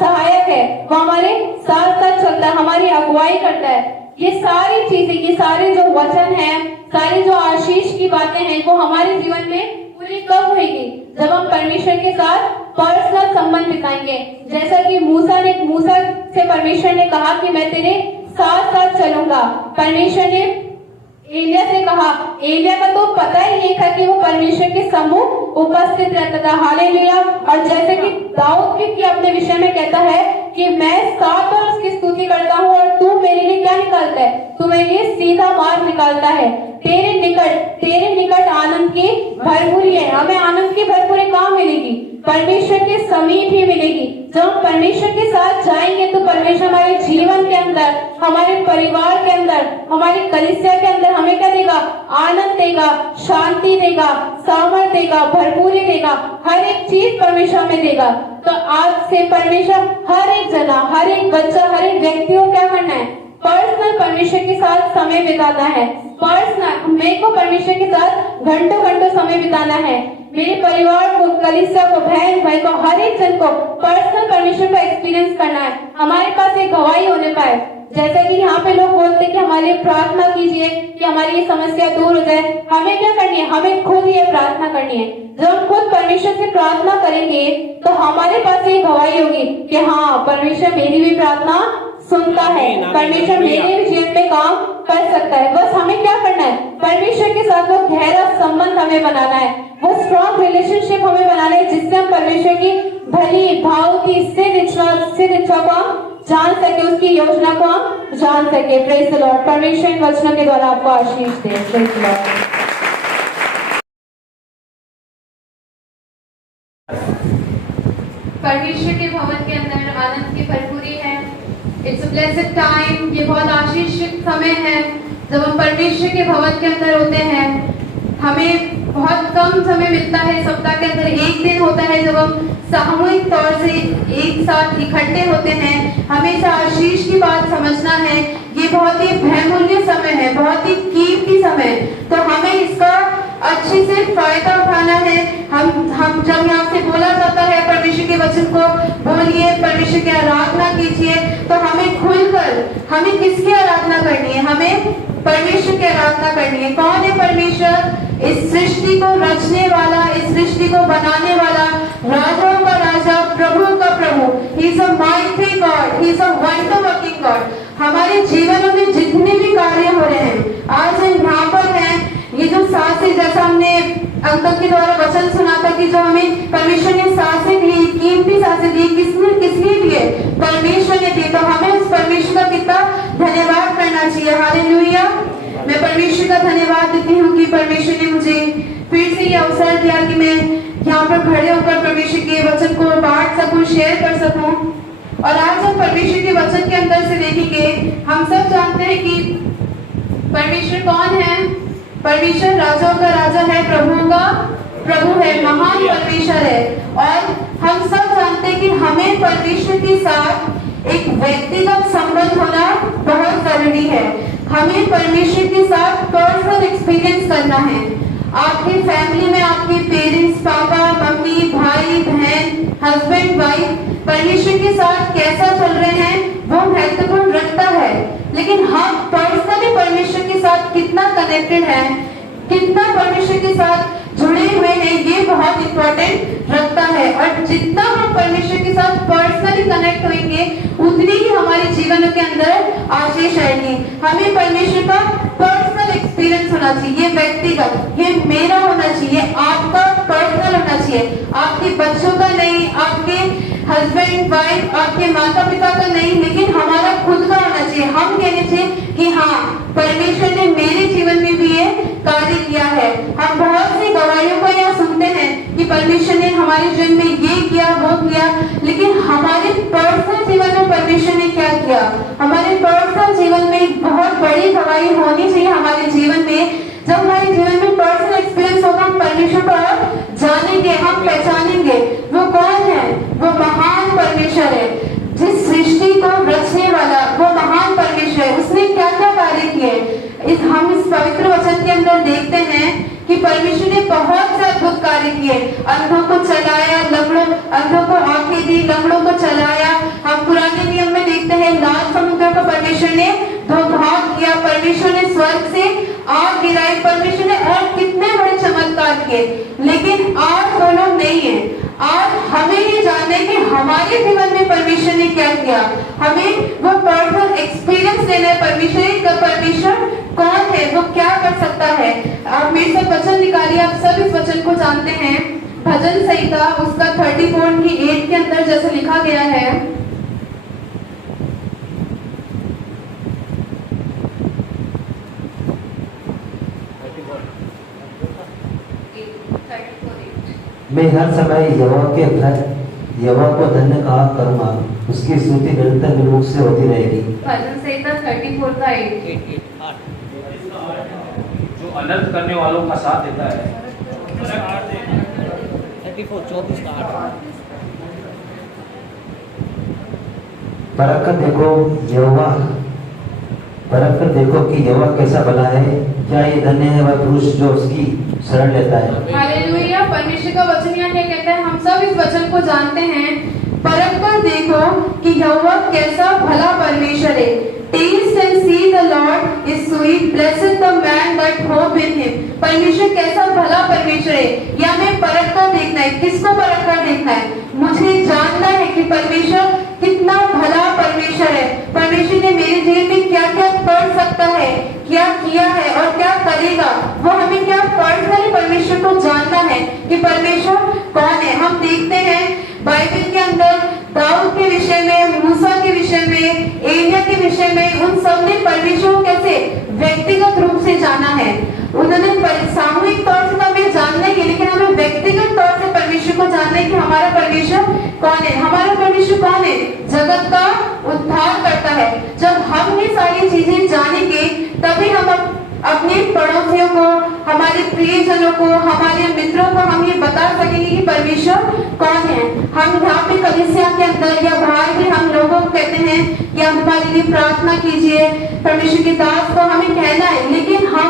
सहायक है, वो हमारे साथ साथ चलता है, हमारी अगुवाई करता है। ये सारी चीजें, ये सारे जो वचन हैं, सारी जो आशीष की बातें हैं, वो हमारे जीवन में पूरी कब होगी, जब हम परमेश्वर के साथ पर्सनल संबंध बिताएंगे। जैसा कि मूसा से परमेश्वर ने कहा कि मैं तेरे साथ साथ चलूंगा। परमेश्वर ने एलिया से कहा, एलिया का तो पता ही नहीं था कि वो परमेश्वर के सम्मुख उपस्थित रहता था। हालेलुया। और जैसे कि दाऊद भी अपने विषय में कहता है कि मैं 7 बार उसकी स्तुति करता हूँ और तू मेरे लिए क्या निकालता है, तू मेरे लिए सीधा मार्ग निकालता है। तेरे निकट आनंद की भरपूरी है। हमें आनंद की भरपूरी कहाँ मिलेगी, परमेश्वर के समीप ही मिलेगी। जब हम परमेश्वर के साथ जाएंगे तो परमेश्वर हमारे जीवन के अंदर, हमारे परिवार के अंदर, हमारी कलीसिया के अंदर हमें क्या देगा, आनंद देगा, शांति देगा, सामर्थ देगा, भरपूरी देगा, हर एक चीज परमेश्वर हमें देगा। तो आज से परमेश्वर हर एक जना, हर एक बच्चा, हर एक व्यक्ति को क्या करना है, पर्सनल परमेश्वर के साथ समय बिताना है। पर्सनल मेरे को परमेश्वर के साथ घंटों घंटों समय बिताना है। मेरे परिवार को, कलीसिया को, बहन भाई को, हर एक जन को पर्सनल परमेश्वर का एक्सपीरियंस करना है। हमारे पास एक गवाही होने पाए। जैसा कि यहाँ पे लोग बोलते हैं कि हमारे लिए प्रार्थना कीजिए कि हमारी ये समस्या दूर हो जाए। हमें क्या करनी है, हमें खुद ये प्रार्थना करनी है। जब हम खुद परमेश्वर से प्रार्थना करेंगे तो हमारे पास ये गवाही होगी कि हाँ, परमेश्वर मेरी भी प्रार्थना सुनता है, परमेश्वर मेरे भी जीवन पे काम कर सकता है। बस हमें क्या करना है, परमेश्वर के साथ वो गहरा संबंध हमें बनाना है, वो स्ट्रॉन्ग रिलेशनशिप हमें बनाना है, जिससे हम परमेश्वर की भली भावुकी सिद्ध इच्छा को हम जान सके, उसकी योजना को हम जान सके। Praise the Lord. परमेश्वर इन वचनों के द्वारा आपको आशीष दे। Praise the Lord. परमेश्वर के भवन के अंदर आनंद की भरपूरी है। It's a blessed time. ये बहुत आशीषित समय है जब हम परमेश्वर के भवन के अंदर होते हैं। हमें बहुत कम समय मिलता है, सप्ताह के अंदर एक दिन होता है जब हम सामूहिक तौर से एक साथ इकट्ठे होते हैं। हमेशा आशीष की बात समझना है। ये बहुत ही बहुमूल्य समय है, बहुत ही कीमती समय, तो हमें इसका अच्छे से फायदा उठाना है। हम जब यहाँ से बोला जाता है परमेश्वर के वचन को बोलिए, परमेश्वर की आराधना कीजिए, तो हमें खुलकर, हमें किसकी आराधना करनी है, हमें परमेश्वर की आराधना करनी है। कौन है परमेश्वर? इस सृष्टि को रचने वाला, इस सृष्टि को बनाने वाला, राजाओं का राजा, प्रभु का प्रभु। He is a mighty God, he is a wonder working God. हमारे जीवनों में जितने भी कार्य हो रहे हैं, आज हम यहाँ पर हैं, ये जो सांसें, जैसा हमने अंकल के द्वारा वचन सुना था कि जो हमें परमेश्वर ने सांसें दी, कीमती सांसें दी, किस लिए दिए? परमेश्वर ने दी। तो हमें उस परमेश्वर का कितना धन्यवाद करना चाहिए। हालेलुया। मैं परमेश्वर का धन्यवाद देती हूँ कि परमेश्वर ने मुझे फिर से ये अवसर दिया कि मैं यहाँ पर खड़े होकर परमेश्वर के वचन को बांट सकूं, शेयर कर सकूं। और आज हम परमेश्वर के वचन के अंदर से देखेंगे। हम सब जानते हैं कि परमेश्वर कौन है। परमेश्वर राजाओं का राजा है, प्रभुओं का प्रभु है, महान परमेश्वर है। और हम सब जानते हैं कि हमें परमेश्वर के साथ एक व्यक्तिगत संबंध होना बहुत जरूरी है। हमें परमेश्वर के साथ पर्सनल एक्सपीरियंस करना है। आपके फैमिली में आपके पेरेंट्स, पापा, मम्मी, भाई, बहन, हस्बैंड, वाइफ परमेश्वर के साथ कैसा चल रहे हैं वो महत्वपूर्ण रखता है। लेकिन हम पर्सनली परमेश्वर के साथ कितना कनेक्टेड है, कितना परमेश्वर के साथ जुड़े हुए हैं, ये बहुत इंपॉर्टेंट रखता है। और जितना हम परमेश्वर के साथ पर्सनली कनेक्ट होंगे उतनी ही हमारे जीवन के अंदर आशीष आएगी। हमें परमेश्वर का पर्सनल एक्सपीरियंस होना चाहिए, ये व्यक्तिगत, ये मेरा होना चाहिए, आपका पर्सनल होना चाहिए, आपके बच्चों का नहीं, आपके हस्बैंड वाइफ, आपके माता पिता का नहीं, लेकिन हमारा खुद का होना चाहिए। हम कहने चाहिए कि हाँ, परमेश्वर ने मेरे जीवन में भी ये कार्य किया है। हम बहुत सी गवाहियों को यहाँ सुनते हैं कि परमेश्वर ने हमारे जीवन में ये किया, वो किया, लेकिन हमारे पर्सनल जीवन में परमेश्वर ने क्या किया? हमारे पर्सनल जीवन में बहुत बड़ी गवाही होनी चाहिए हमारे जीवन में। जब हमारे जीवन में पर्सनल एक्सपीरियंस होगा, हम परमेश्वर को और जानेंगे, हम पहचानेंगे वो कौन है। वो महान परमेश्वर है, जिस सृष्टि परमेश्वर ने बहुत से अद्भुत कार्य किए। अंधों को चलाया, अंधों को आंखें दी, लंगड़ों को चलाया। हम पुराने नियम में देखते हैं लाल समुद्र को परमेश्वर ने दो भाग किया, परमेश्वर ने स्वर्ग से आग गिराई, परमेश्वर ने और कितने बड़े चमत्कार किए। लेकिन आज वो लोग नहीं है। आज हमें ये जानना है कि हमारे जीवन में परमेश्वर ने क्या किया। हमें वो पर्सनल एक्सपीरियंस लेना है परमेश्वर का। परमेश्वर कौन है, वो क्या कर सकता है। आप मेरे साथ वचन निकालिए। आप सब इस वचन को जानते हैं। भजन संहिता उसका 34:8 के अंदर जैसे लिखा गया है, मैं हर समय यहोवा को धन्य कहा करूंगा, उसकी स्तुति निरंतर मेरे मुख से होती रहेगी। भजन संहिता 34:8। जो अनर्थ करने वालों का साथ देता है। 34:24 परख कर देखो कि यहोवा कैसा भला है, क्या ये धन्य है वह पुरुष जो उसकी शरण लेता है। हालेलुया। परमेश्वर का वचन यहाँ क्या कहता है, हम सब इस वचन को जानते हैं। परख कर देखो कि यहोवा कैसा भला परमेश्वर है। Taste and see the Lord is sweet, blessed the man that hope in him। परमेश्वर कैसा भला परमेश्वर है, या हमें परख कर देखना है। किसको परख कर देखना है? मुझे जानना है कि परमेश्वर कितना भला परमेश्वर है। परमेश्वर ने मेरे जीवन में क्या क्या कर सकता है, क्या किया है और क्या करेगा, वो हमें क्या पर्सनली परमेश्वर को जानना है कि परमेश्वर कौन है। हम देखते हैं बाइबल के अंदर दाऊद के विषय में, मूसा के विषय में, एलिया के विषय में, उन सब ने परमेश्वर को कैसे व्यक्तिगत रूप से जाना है। उन्होंने सामूहिक तौर से हमें जानना है, लेकिन हमें व्यक्तिगत तौर से परमेश्वर को जानना है कि हमारा परमेश्वर कौन है। हमारा परमेश्वर कौन है? जगत का उद्धार करता है। जब हम ये सारी चीजें जानेंगे तभी हम अपने पड़ोसियों को, हमारे प्रियजनों को, हमारे मित्रों को हम ये बता सकेंगे कि परमेश्वर कौन है। हम यहाँ पे कलीसिया के अंदर या बाहर भी हम लोगों को कहते हैं कि आप हमारे लिए प्रार्थना कीजिए, परमेश्वर के दास को हमें कहना है, लेकिन हम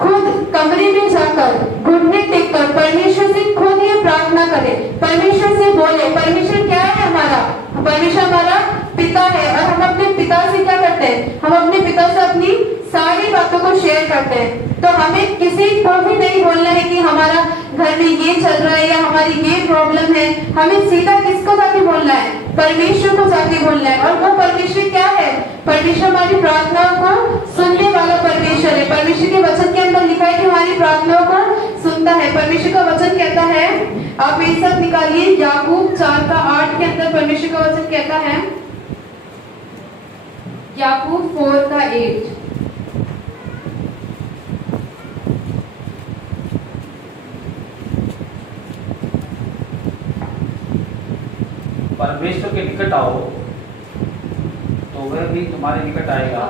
खुद कमरे में जाकर घुटने टेककर परमेश्वर से खुद ये प्रार्थना करें, परमेश्वर से बोले। परमेश्वर क्या है हमारा? परमेश्वर हमारा पिता है। और हम अपने पिता से क्या करते हैं? हम अपने पिता से अपनी सारी बातों को शेयर करते हैं। तो हमें किसी को भी नहीं बोलना है कि हमारा घर में ये चल रहा है या हमारी ये प्रॉब्लम है। हमें सीधा किसको जाके बोलना है? परमेश्वर को जाके बोलना है। और वो परमेश्वर क्या है? परमेश्वर हमारी प्रार्थनाओं को सुनने वाला परमेश्वर है। परमेश्वर के वचन के अंदर लिखा है कि हमारी प्रार्थनाओं को सुनता है। परमेश्वर का वचन कहता है, आप मेरे साथ निकालिए याकूब 4:8 के अंदर परमेश्वर का वचन कहता है, याकूब 4:8। परमेश्वर के निकट आओ तो वह भी तुम्हारे निकट आएगा।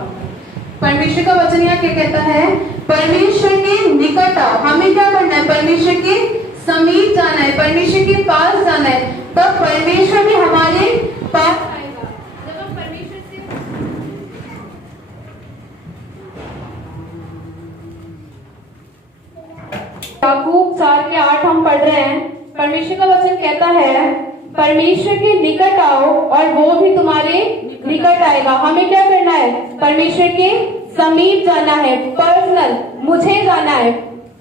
परमेश्वर का वचन यहाँ क्या कहता है? परमेश्वर के निकट आओ। हमें क्या करना है? परमेश्वर के समीप जाना है, परमेश्वर के पास जाना है, तब परमेश्वर भी हमारे पास आएगा। जब हम परमेश्वर से याकूब 4:8 हम पढ़ रहे हैं। परमेश्वर का वचन कहता है, परमेश्वर के निकट आओ और वो भी तुम्हारे निकट आएगा। हमें क्या करना है? परमेश्वर के समीप जाना है, पर्सनल मुझे जाना है।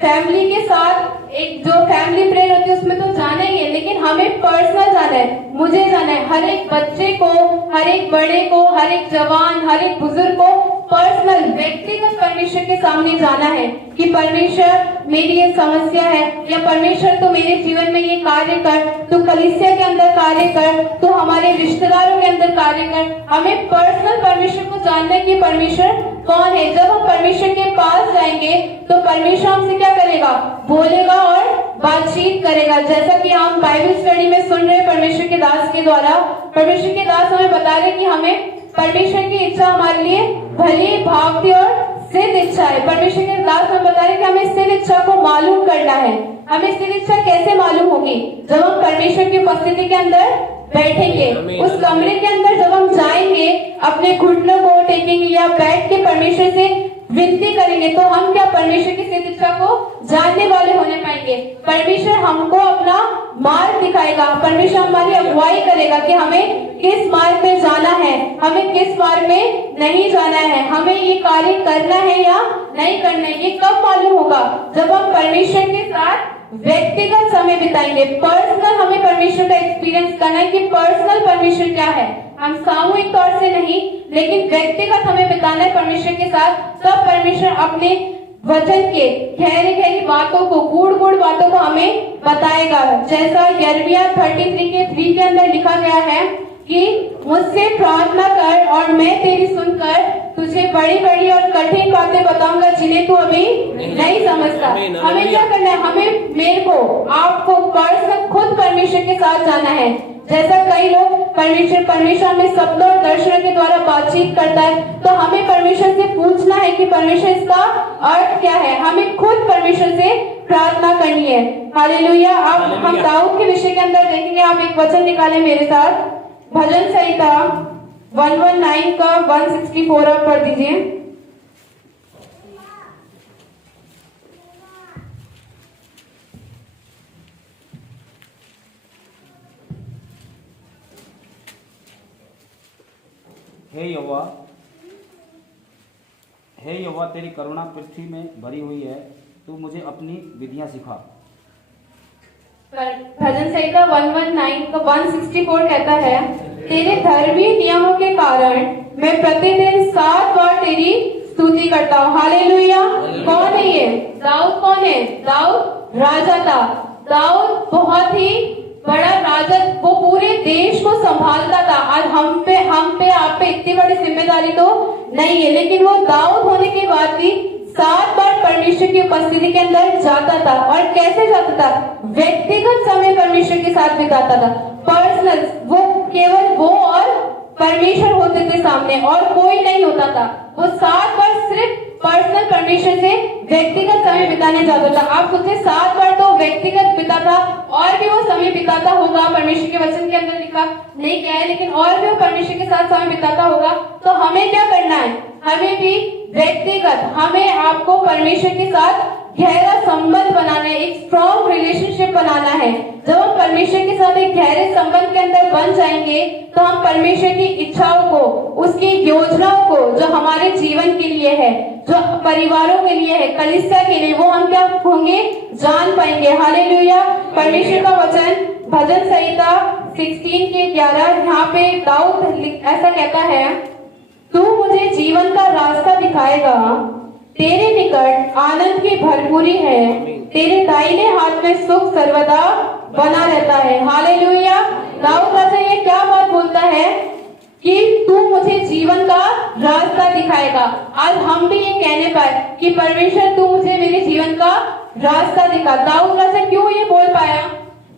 फैमिली के साथ एक जो फैमिली प्रेयर होती है उसमें तो जाना ही है, लेकिन हमें पर्सनल जाना है, मुझे जाना है। हर एक बच्चे को, हर एक बड़े को, हर एक जवान, हर एक बुजुर्ग को पर्सनल व्यक्तिगत परमेश्वर के सामने जाना है कि परमेश्वर मेरी ये समस्या है, या परमेश्वर तो मेरे जीवन में ये कार्य कर, तो कलीसिया के अंदर कार्य कर, तो हमारे रिश्तेदारों के अंदर कार्य कर। हमें पर्सनल परमेश्वर को जानना है कि परमेश्वर कौन है। जब हम परमेश्वर के पास जाएंगे तो परमेश्वर हमसे क्या करेगा? बोलेगा और बातचीत करेगा। जैसा कि हम बाइबल स्टडी में सुन रहे हैं परमेश्वर के दास के द्वारा, परमेश्वर के दास हमें बता रहे कि हमें परमेश्वर की इच्छा हमारे लिए भली, भावती और सिद्ध इच्छा है। परमेश्वर के दास हमें बता रहे कि हमें सिद्ध इच्छा को मालूम करना है। हमें सिद्ध इच्छा कैसे मालूम होगी? जब हम परमेश्वर की उपस्थिति के अंदर बैठेंगे, उस कमरे के अंदर जब हम जाएंगे, अपने घुटनों को टेकेंगे या बैठ के परमेश्वर से विनती करेंगे तो हम क्या परमेश्वर की सिद्ध इच्छा को जानने वाले होने पाएंगे। परमेश्वर हमको अपना मार्ग दिखाएगा, परमेश्वर हमारी अगुवाई करेगा कि हमें किस मार्ग में जाना है, हमें किस मार्ग में नहीं जाना है, हमें ये कार्य करना है या नहीं करना है। ये कब मालूम होगा? जब हम परमेश्वर के साथ व्यक्तिगत समय बिताएंगे। पर्सनल हमें परमेश्वर का एक्सपीरियंस करना है कि पर्सनल परमेश्वर क्या है। हम सामूहिक तौर से नहीं, लेकिन व्यक्तिगत हमें बिताना है परमेश्वर के साथ। तब परमेश्वर अपने वचन के गहरी गहरी बातों को, गूढ़ गूढ़ बातों को हमें बताएगा। जैसा यिर्मयाह 33:3 के अंदर लिखा गया है कि मुझसे प्रार्थना कर और मैं तेरी सुनकर तुझे बड़ी बड़ी और कठिन बातें बताऊंगा जिन्हें तू अभी नहीं समझता। हमें क्या करना है? हमें, मेरे को, आपको पर्सनल खुद परमेश्वर के साथ जाना है। जैसा कई लोग परमेश्वर हमें शब्दों और दर्शनों के द्वारा बातचीत करता है, तो हमें परमेश्वर से पूछना है कि परमेश्वर इसका अर्थ क्या है। हमें खुद परमेश्वर से प्रार्थना करनी है। हालेलुया। आप हम दाऊद के विषय के अंदर देखेंगे। आप एक वचन निकालें मेरे साथ, भजन संहिता 119 का 164 आप पढ़ दीजिए। हे यहोवा तेरी करुणा पृथ्वी में भरी हुई है, तू मुझे अपनी विधियां सिखा। भजन संहिता 119 का 164 कहता है, तेरे धर्मी नियमों के कारण मैं प्रतिदिन 7 बार तेरी स्तुति करता हूँ। हालेलुया। कौन है ये? दाऊद। कौन है? दाऊद राजा था। दाऊद बहुत ही बड़ा राजा, वो पूरे देश को संभालता था। आज हम पे आप पे इतनी बड़ी जिम्मेदारी तो नहीं है, लेकिन वो दाऊद होने के बाद भी 7 बार परमेश्वर की उपस्थिति के अंदर जाता था। और कैसे जाता था? व्यक्तिगत समय परमेश्वर के साथ बिताता था। पर्सनल, वो केवल वो और परमेश्वर होते थे सामने, और कोई नहीं होता था। वो 7 बार सिर्फ पर्सनल परमेश्वर से व्यक्तिगत समय बिताने जाता था। आप सोचे 7 बार तो व्यक्तिगत बिताता, और भी वो समय बिताता होगा। परमेश्वर के वचन के अंदर लिखा नहीं क्या है, लेकिन और भी वो परमेश्वर के साथ समय बिताता होगा। तो हमें क्या करना है? हमें भी व्यक्तिगत, हमें आपको परमेश्वर के साथ गहरा संबंध बनाना है, एक स्ट्रॉन्ग रिलेशनशिप बनाना है। जब हम परमेश्वर के साथ एक गहरे संबंध के अंदर बन जाएंगे, तो हम परमेश्वर की इच्छाओं को, उसकी योजनाओं को, जो हमारे जीवन के लिए है, जो परिवारों के लिए है, कलीसिया के लिए, वो हम क्या होंगे? जान पाएंगे। हालेलुया। परमेश्वर का वचन भजन संहिता 16:11 यहाँ पे दाऊद ऐसा कहता है, तू मुझे जीवन का रास्ता दिखाएगा, तेरे निकट आनंद की भरपूरी है, तेरे दाहिने हाथ में सुख सर्वदा बना रहता है। हालेलुया। दाऊद राजा ये क्या बात बोलता है कि तू मुझे जीवन का रास्ता दिखाएगा। आज हम भी ये कहने पाए कि परमेश्वर तू मुझे मेरे जीवन का रास्ता दिखा। दाऊद राजा क्यों ये बोल पाया?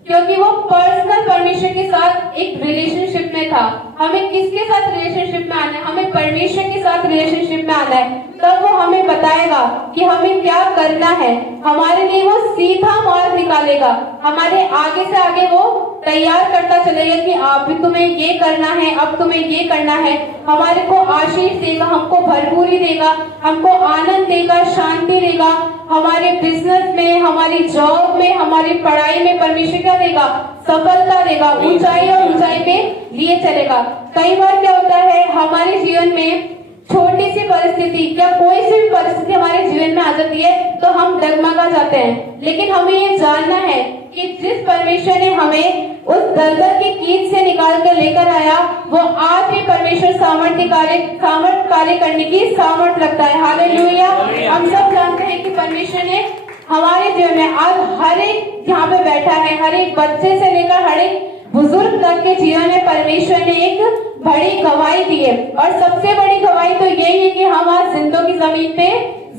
क्योंकि वो पर्सनल परमेश्वर के साथ एक रिलेशनशिप में था। हमें किसके साथ रिलेशनशिप में आना है? हमें परमेश्वर के साथ रिलेशनशिप में आना है। तब वो हमें बताएगा कि हमें क्या करना है। हमारे लिए वो सीधा मार्ग निकालेगा, हमारे आगे से आगे वो तैयार करता चलेगा कि आप भी, तुम्हें ये करना है, अब तुम्हें ये करना है। हमारे को आशीष देगा, हमको भरपूरी देगा, हमको आनंद देगा, शांति देगा। हमारे बिजनेस में, हमारी जॉब में, हमारी पढ़ाई में परमेश्वर क्या देगा? सफलता देगा, ऊंचाई और ऊंचाई पे लिए चलेगा। कई बार क्या होता है हमारे जीवन में, छोटी सी परिस्थिति या कोई सी भी परिस्थिति हमारे जीवन में आ जाती है तो हम डगमगा जाते हैं। लेकिन हमें ये जानना है कि जिस परमेश्वर ने हमें उस दलदल की कीच से निकाल कर लेकर आया, वो आज भी परमेश्वर सामर्थ्य कार्य करने की सामर्थ्य रखता है। हालेलुया। हम सब जानते हैं कि परमेश्वर ने हमारे जीवन में आज हर एक यहाँ पे बैठा है, हर एक बच्चे से लेकर हर एक बुजुर्ग तक के जीवन में परमेश्वर ने एक बड़ी गवाही दी है। और सबसे बड़ी गवाही तो यही है कि हम आज जिंदों की जमीन पे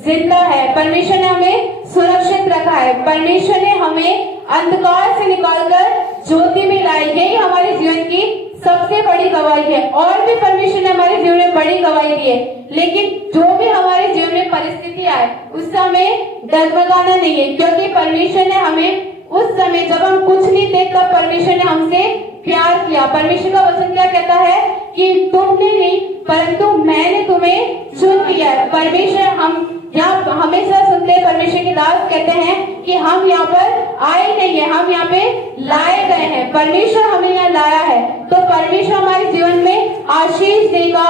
जिंदा है। परमेश्वर ने हमें सुरक्षित रखा है। परमेश्वर ने हमें अंधकार से निकालकर ज्योति में लाई। यही हमारे जीवन की सबसे बड़ी गवाही है। और भी परमेश्वर ने हमारे जीवन में बड़ी गवाही दी है। लेकिन जो भी हमारे जीवन में परिस्थिति आए, उससे हमें डगमगाना नहीं है, क्योंकि परमेश्वर ने हमें उस समय जब हम कुछ नहीं थे, तब परमेश्वर ने हमसे प्यार किया। परमेश्वर का वचन क्या कहता है कि तुमने नहीं, परंतु मैंने तुम्हें चुन लिया है। परमेश्वर हम यहाँ हमेशा सुनते हैं, परमेश्वर के दास कहते हैं कि हम यहाँ पर आए नहीं है, हम यहाँ पे लाए गए हैं। परमेश्वर हमें यहाँ लाया है, तो परमेश्वर हमारे जीवन में आशीष देगा,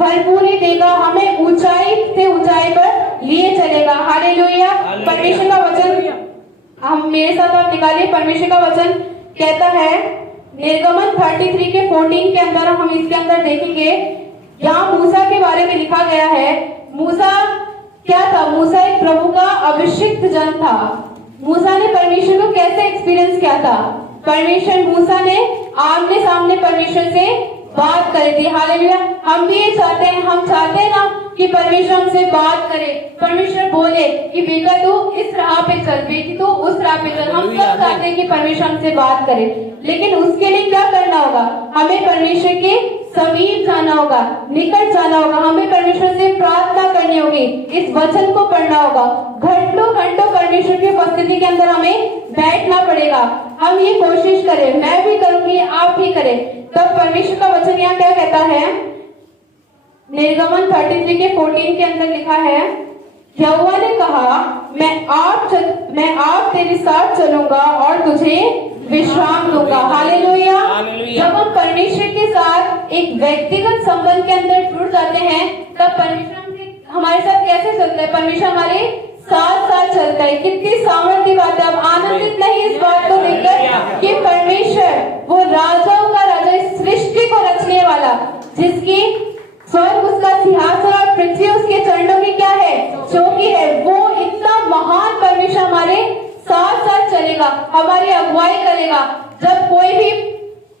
भरपूरी देगा, हमें ऊंचाई से ऊंचाई पर लिए चलेगा। हालेलुया। परमेश्वर का वचन हम मेरे साथ आप निकालिए। परमेश्वर का वचन कहता है निर्गमन 33 के 14 के अंदर, हम इसके अंदर देखेंगे, यहाँ मूसा के बारे में लिखा गया है। मूसा क्या था? मूसा एक प्रभु का अभिषिक्त जन था। मूसा ने परमेश्वर को कैसे एक्सपीरियंस किया था? परमेश्वर मूसा ने आमने सामने परमेश्वर से बात करी थी। हालेलुया। हम भी ये चाहते हैं, हम चाहते हैं ना कि परमेश्वर हमसे बात करे, परमेश्वर बोले कि बेटा तू इस राह पे चल, बेटी तू उस राह पे चल। हम सब चाहते हैं कि परमेश्वर हमसे बात करे, लेकिन उसके लिए क्या करना होगा? हमें परमेश्वर के समीप जाना होगा, निकट जाना होगा, हमें परमेश्वर से प्रार्थना करनी होगी, इस वचन को पढ़ना होगा, घंटों घंटों परमेश्वर की उपस्थिति के अंदर हमें बैठना पड़ेगा। हम ये कोशिश करें, मैं भी करूंगी, आप भी करें। तब परमेश्वर का वचन यहाँ क्या कहता है? निर्गमन 33 के 14 के अंदर लिखा है, यहोवा ने कहा मैं आप तेरे साथ चलूंगा और तुझे विश्राम दूंगा। हालेलुया। जब हम परमेश्वर के साथ एक व्यक्तिगत संबंध के अंदर जुड़ जाते हैं, तब परमेश्वर हमारे साथ कैसे चलता है? परमेश्वर हमारे साथ साथ चलता है। कितनी सामर्थ्य बात है। अब आनंदित नहीं इस बात को देखकर कि परमेश्वर वो राजाओं का राजा, इस सृष्टि को रचने वाला, जिसकी स्वर्ग उसका सिंहासन और पृथ्वी उसके चरणों की क्या है? चौकी है। वो इतना महान परमेश्वर हमारे साथ साथ चलेगा, हमारी अगुवाई करेगा। जब कोई भी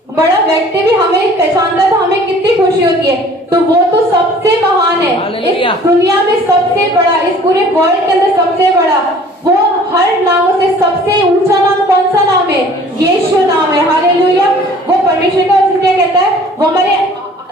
बड़ा व्यक्ति भी हमें पहचानता है तो हमें कितनी खुशी होती है। तो वो तो सबसे महान है, इस दुनिया में सबसे बड़ा, इस पूरे वर्ल्ड के अंदर सबसे बड़ा, वो हर नामों से सबसे ऊंचा नाम कौन सा नाम है? यीशु नाम है। हालेलुया। वो परमेश्वर का वचन क्या कहता है? वो हमारे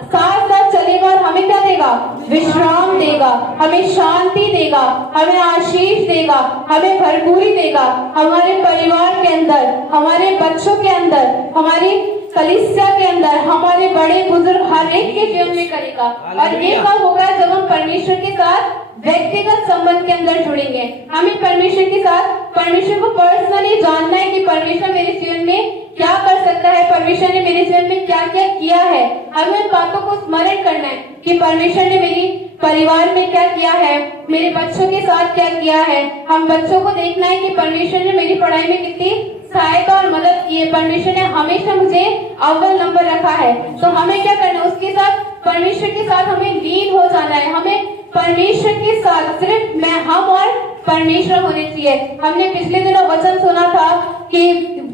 साथ साथ चलेगा और हमें क्या देगा? विश्राम देगा, हमें शांति देगा, हमें आशीष देगा, हमें भरपूरी देगा, हमारे परिवार के अंदर, हमारे बच्चों के अंदर, हमारी कलीसिया के अंदर, हमारे बड़े बुजुर्ग, हर एक के जीवन में करेगा। और ये कब होगा? जब हम परमेश्वर के साथ व्यक्तिगत संबंध के अंदर जुड़ेंगे। हमें परमेश्वर के साथ, परमेश्वर को पर्सनली जानना है कि परमेश्वर मेरे जीवन में क्या कर सकता है, परमेश्वर ने मेरे जीवन में क्या क्या किया है। हमें उन बातों को स्मरण करना है कि परमेश्वर ने मेरी परिवार में क्या किया है, मेरे बच्चों के साथ क्या किया है। हम बच्चों को देखना है कि परमेश्वर ने मेरी पढ़ाई में कितनी सहायता और मदद की है। परमेश्वर ने हमेशा मुझे अव्वल नंबर रखा है। तो हमें क्या करना है? उसके साथ, परमेश्वर के साथ हमें लीन हो जाना है। हमें परमेश्वर के साथ सिर्फ हम और परमेश्वर होने चाहिए। हमने पिछले दिनों वचन सुना था कि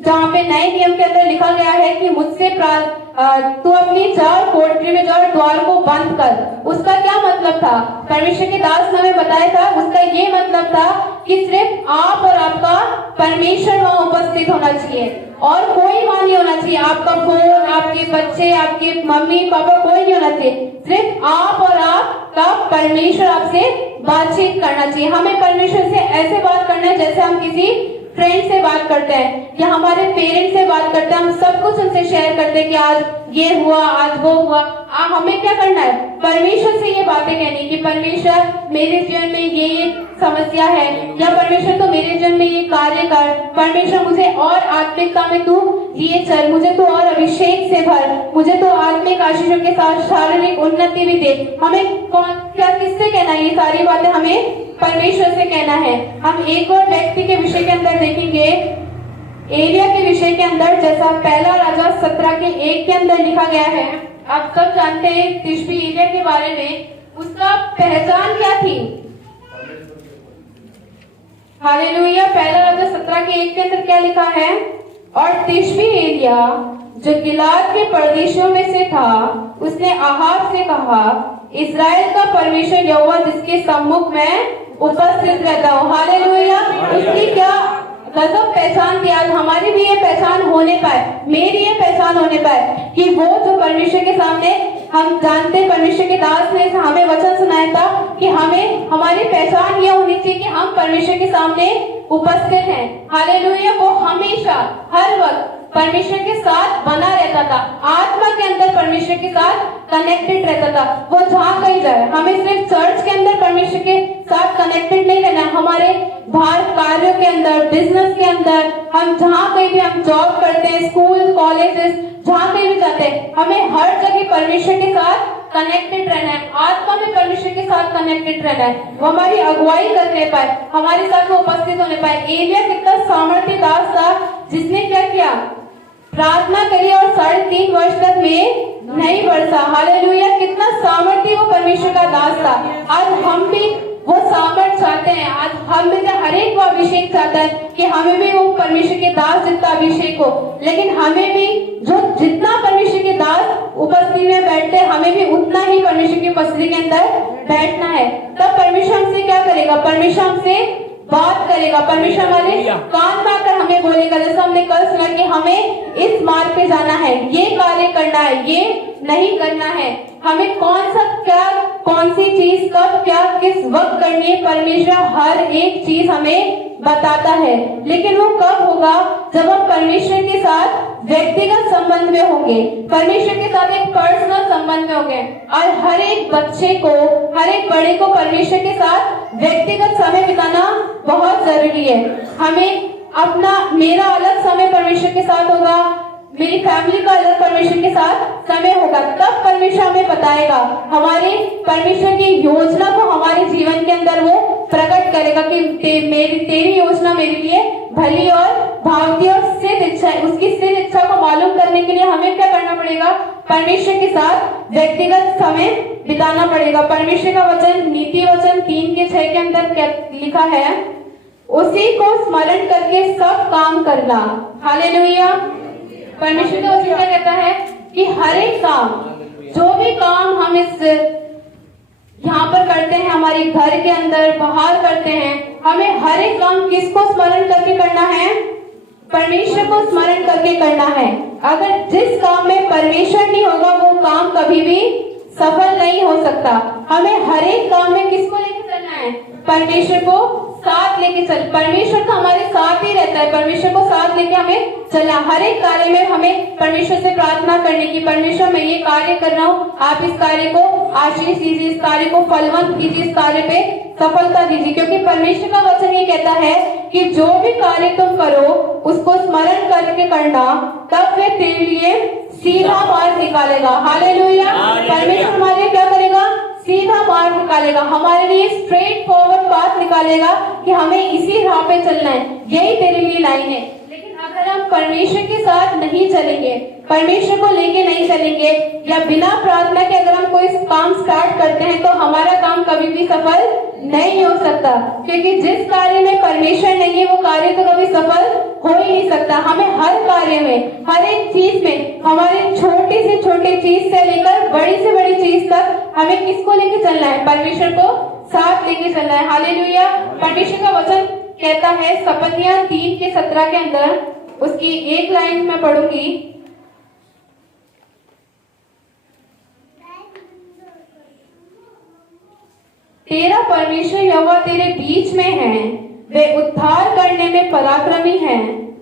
जहाँ पे नए नियम के अंदर लिखा गया है कि मुझसे तू अपनी जाओ कोठरी में जाओ, द्वार को बंद कर। उसका क्या मतलब था? परमेश्वर के दास ने हमें बताया था, उसका ये मतलब था कि सिर्फ आप और आपका परमेश्वर वहाँ उपस्थित होना चाहिए और कोई वहाँ नहीं होना चाहिए। आपका फोन, आपके बच्चे, आपके मम्मी पापा, कोई नहीं होना चाहिए। सिर्फ आप और आपका परमेश्वर आपसे बातचीत करना चाहिए। हमें परमेश्वर से ऐसे बात करना है जैसे हम किसी फ्रेंड से बात करते हैं या हमारे पेरेंट्स से बात करते हैं। हम सब कुछ उनसे शेयर करते हैं कि आज ये हुआ, आज वो हुआ। हमें क्या करना है? परमेश्वर से ये बातें कहनी कि परमेश्वर मेरे जीवन में ये समस्या है, या परमेश्वर तो मेरे जीवन में ये कार्य कर, परमेश्वर मुझे और आत्मिकता में तू लिए चल, मुझे तो और अभिषेक से भर, मुझे तो आत्मिक आशीषों के साथ शारीरिक उन्नति भी दे। हमें कौन क्या किससे कहना है? ये सारी बातें हमें परमेश्वर से कहना है। हम एक और व्यक्ति के विषय के अंदर देखेंगे, एलिया के विषय के अंदर, जैसा पहला राजा 17 के 1 के अंदर लिखा गया है। आप सब जानते हैं तिशबी एलिया के बारे में। उसका पहचान क्या थी? हालेलुया। पहला राजा 17 के 1 के अंदर क्या लिखा है? और तिशबी एलिया जो गिलाद के परदेशियों में से था, उसने आहाब से कहा, इस्राएल का परमेश्वर यहोवा जिसके सम्मुख में उपस्थित रहता हूँ। हालेलुया। उसकी क्या गजब पहचान थी। आज हमारी भी ये पहचान होने पाए, मेरी ये पहचान होने पाए कि वो जो परमेश्वर के सामने, हम जानते, परमेश्वर के दास ने हमें वचन सुनाया था कि हमें, हमारी पहचान ये होनी चाहिए कि हम परमेश्वर के सामने उपस्थित हैं। हालेलुया। वो हमेशा हर वक्त परमेश्वर के साथ बना रहता था, आत्मा के अंदर परमेश्वर के साथ कनेक्टेड रहता था। वो जहाँ कहीं जाए, हमें सिर्फ चर्च के अंदर परमेश्वर के साथ कनेक्टेड नहीं रहना, हमारे बाहर कार्यों के अंदर, बिजनेस के अंदर, हम जहाँ कहीं भी हम जॉब करते हैं, स्कूल कॉलेजेस जहाँ कहीं भी जाते हैं, हमें हर जगह परमेश्वर के साथ कनेक्टेड रहना है, आत्मा में परमेश्वर के साथ कनेक्टेड रहना है। वो हमारी अगुवाई करने पाए, हमारे साथ वो उपस्थित होने पाए। एलिया कितना सामर्थ्य दास था, जिसने क्या किया, प्रार्थना करी और 3.5 वर्ष तक में नहीं बरसा। हालेलुया, कितना सामर्थ्य वो परमेश्वर का दास था। आज हम भी वो सामर्थ्य चाहते हैं, आज हम में से हर एक वो अभिषेक चाहता है कि हमें भी वो परमेश्वर के दास जितना अभिषेक हो, लेकिन हमें भी जो जितना परमेश्वर के दास उपस्थिति में बैठते हैं, हमें भी उतना ही परमेश्वर की उपस्थिति के अंदर बैठना है। तब परमेश्वर हमसे क्या करेगा, परमेश्वर हमसे बात करेगा, परमेश्वर वाले कान में आकर हमें बोलेगा। जैसा हमने कल सुना कि हमें इस मार्ग पे जाना है, ये कार्य करना है, ये नहीं करना है, हमें कौन सा क्या, कौन सी चीज कब क्या किस वक्त करनी है, परमेश्वर हर एक चीज हमें बताता है। लेकिन वो कब होगा, जब हम परमेश्वर के साथ व्यक्तिगत संबंध में होंगे, परमेश्वर के साथ एक पर्सनल संबंध में होंगे। और हर एक बच्चे को, हर एक बड़े को परमेश्वर के साथ व्यक्तिगत समय बिताना बहुत जरूरी है। हमें अपना, मेरा अलग समय परमेश्वर के साथ होगा, मेरी फैमिली का अलग परमेश्वर के साथ समय होगा, तब परमेश्वर हमें बताएगा, हमारे परमेश्वर की योजना को हमारे जीवन के अंदर वो प्रकट करेगा कि तेरी योजना मेरे लिए भली और भावती और सिद्ध इच्छा है। उसकी सिद्ध इच्छा को मालूम करने के लिए हमें क्या करना पड़ेगा, परमेश्वर के साथ व्यक्तिगत समय बिताना पड़ेगा। परमेश्वर का वचन नीति वचन 3:6 के अंदर क्या लिखा है, उसी को स्मरण करके सब काम करना। हालेलुया, परमेश्वर का वचन क्या कहता है कि हर एक काम, जो भी काम हम इस यहाँ पर करते हैं, हमारे घर के अंदर बाहर करते हैं, हमें हर एक काम किसको स्मरण करके करना है, परमेश्वर को स्मरण करके करना है। अगर जिस काम में परमेश्वर नहीं होगा, वो काम कभी भी सफल नहीं हो सकता। हमें हर एक काम में किसको लेके चलना है, परमेश्वर को साथ लेके चल। परमेश्वर तो हमारे साथ ही रहता है, परमेश्वर को साथ लेके हमें चलना। हर एक कार्य में हमें परमेश्वर से प्रार्थना करने की, परमेश्वर मैं ये कार्य कर रहा हूँ, आप इस कार्य को आशीष दीजिए, इस कार्य को फलवंत कीजिए, इस कार्य पे सफलता दीजिए। क्योंकि परमेश्वर का वचन ये कहता है कि जो भी कार्य तुम करो उसको स्मरण करके करना, तब वे तेरे लिए सीधा मार्ग निकालेगा। हालेलुया, परमेश्वर हमारे लिए क्या करेगा, सीधा मार्ग निकालेगा, हमारे लिए स्ट्रेट फॉरवर्ड पाथ निकालेगा कि हमें इसी राह पे चलना है, यही तेरे लिए लाइन है। लेकिन अगर हम परमेश्वर के साथ नहीं चलेंगे, परमेश्वर को लेके नहीं चलेंगे, या बिना प्रार्थना के अगर हम कोई काम स्टार्ट करते हैं, तो हमारा काम कभी भी सफल नहीं हो सकता। क्योंकि जिस कार्य में परमेश्वर नहीं है, वो कार्य तो कभी सफल हो ही नहीं सकता। हमें हर कार्य में, हर एक चीज में, हमारे छोटी से छोटी चीज से लेकर बड़ी से बड़ी चीज तक हमें किसको लेके चलना है, परमेश्वर को साथ लेके चलना है। हालेलुया, परमेश्वर का वचन कहता है सपनिया 3:17 के अंदर, उसकी एक लाइन में पढ़ूंगी, तेरा परमेश्वर यहोवा तेरे बीच में है, वे उद्धार करने में पराक्रमी है,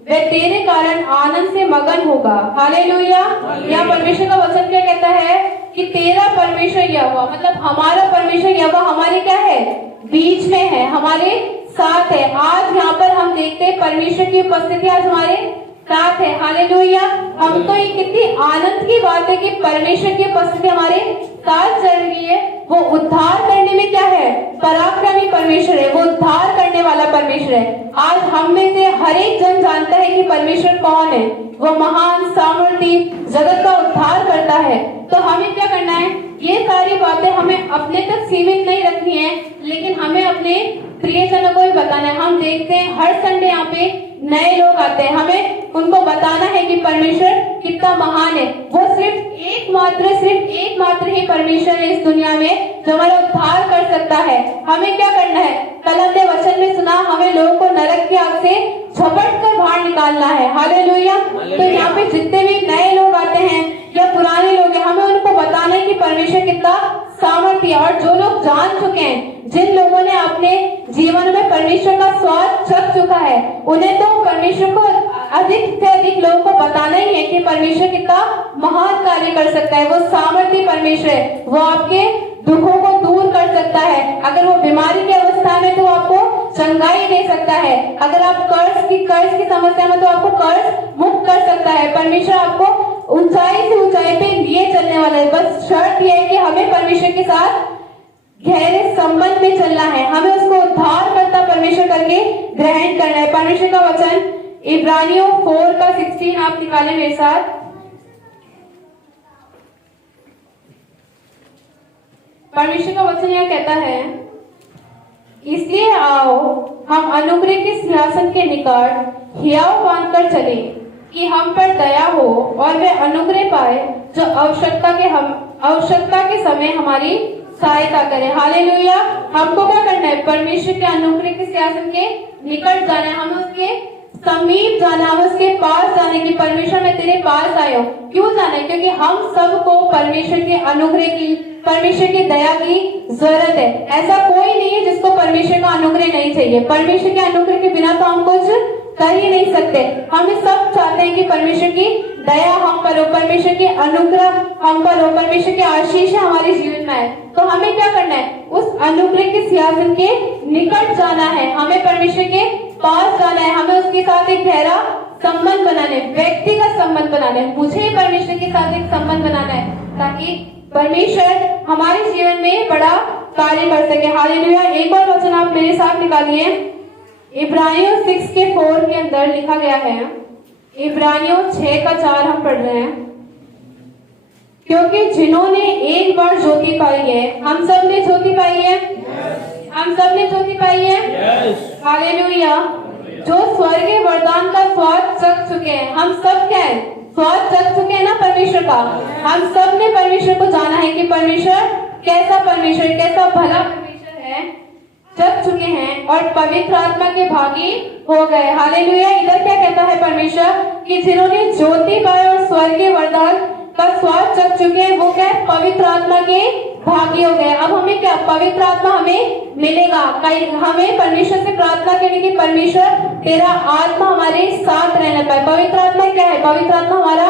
वे तेरे कारण आनंद से मगन होगा। हालेलुया, या परमेश्वर का वचन क्या कहता है कि तेरा परमेश्वर यहोवा, मतलब हमारा परमेश्वर यहोवा हमारे क्या है, बीच में है, हमारे साथ है। आज यहाँ पर हम देखते हैं परमेश्वर की उपस्थिति आज हमारे साथ है। हालेलुया, हमको ये कितनी आनंद की बात है कि परमेश्वर की उपस्थिति हमारे साथ चल रही है। वो उद्धार करने में क्या है, पराक्रमी परमेश्वर है, वो उद्धार करने वाला परमेश्वर है। आज हम में से हर एक जन जानता है कि परमेश्वर कौन है, वो महान सामर्थी जगत का उद्धार करता है। तो हमें क्या करना है, ये सारी बातें हमें अपने तक सीमित नहीं रखनी है, लेकिन हमें अपने प्रियजनों को भी बताना है। हम देखते हैं हर संडे यहाँ पे नए लोग आते हैं, हमें उनको बताना है कि परमेश्वर कितना महान है। वो सिर्फ एकमात्र ही परमेश्वर है इस दुनिया में जो हमारा उद्धार कर सकता है। हमें क्या करना है, कल हमने वचन में सुना, हमें लोगों को नरक की आग से झपट कर बाहर निकालना है। हालेलुया, तो यहाँ पे जितने भी नए लोग आते हैं या पुराने लोग हैं, हमें उनको बताना है कि परमेश्वर कितना सामर्थ्य है। और जो लोग जान चुके हैं, जिन लोगों ने अपने जीवन में परमेश्वर का स्वाद चख चुका है, उन्हें तो परमेश्वर को अधिक से अधिक लोगों को बताना ही है कि परमेश्वर कितना महान कार्य कर सकता है। वो सामर्थ्य परमेश्वर है, वो आपके दुखों को दूर कर सकता है। अगर वो बीमारी की अवस्था में तो आपको चंगाई दे सकता है। अगर आप कर्ज की समस्या में तो आपको कर्ज मुक्त कर सकता है। परमेश्वर आपको ऊंचाई से ऊंचाई पे लिए चलने वाला है। बस शर्त यह है कि हमें परमेश्वर के साथ गहरे संबंध में चलना है, हमें उसको उद्धार करता परमेश्वर करके ग्रहण करना है। परमेश्वर का वचन इब्रानियों 4:16 आप निकालें मेरे साथ। परमेश्वर का वचन यह कहता है, इसलिए आओ हम अनुग्रह के सिंहासन के निकट हियाव बांधकर चले कि हम पर दया हो और वे अनुग्रह पाए जो आवश्यकता के समय हमारी सहायता करे। हालेलुया। हमको क्या करना है? परमेश्वर के अनुग्रह के सिंहासन के निकट जाना है, हमें उसके समीप जाना, हमें उसके पास जाने की। परमेश्वर मैं तेरे पास आया हूँ। क्यों जाना है? क्योंकि हम सबको परमेश्वर के अनुग्रह की, परमेश्वर की दया की जरूरत है। ऐसा कोई नहीं है जिसको परमेश्वर का अनुग्रह नहीं चाहिए। परमेश्वर के अनुग्रह के बिना तो हम कुछ कर ही नहीं सकते। हम सब चाहते हैं कि परमेश्वर की दया हम पर हो, परमेश्वर की अनुग्रह हम पर हो, परमेश्वर की आशीष हमारे जीवन में है। तो हमें क्या करना है? उस अनुग्रह के सिंहासन के निकट जाना है, हमें परमेश्वर के पास जाना है, हमें उसके साथ एक गहरा संबंध बनाना है, व्यक्तिगत संबंध बनाना है। मुझे परमेश्वर के साथ एक संबंध बनाना है ताकि परमेश्वर हमारे जीवन में बड़ा कार्य कर सके। हालेलुया। एक और वचन आप मेरे साथ निकालिए। इब्रानियों 6:4 के अंदर लिखा गया है, इब्रानियों 6:4 हम पढ़ रहे हैं, क्योंकि जिन्होंने एक बार ज्योति पाई है, हम सब ने ज्योति पाई है, हम सब ने ज्योति पाई है। हालेलुया। जो स्वर्गीय वरदान का स्वाद चख चुके हैं, हम सब क्या है? स्वाद चख चुके हैं ना परमेश्वर का। हम सब ने परमेश्वर को जाना है कि परमेश्वर कैसा भला परमेश्वर है, चख चुके हैं और पवित्र आत्मा के भागी हो गए। हालेलुया। इधर क्या कहता है परमेश्वर कि जिन्होंने ज्योति पाए और स्वर्गीय वरदान का स्वाद चख चुके हैं, वो क्या है? पवित्र आत्मा के भागी हो गए। अब हमें क्या? पवित्र आत्मा हमें मिलेगा। हमें परमेश्वर से प्रार्थना करने की, परमेश्वर तेरा आत्मा हमारे साथ रहना पाए। पवित्र आत्मा क्या है? पवित्र आत्मा हमारा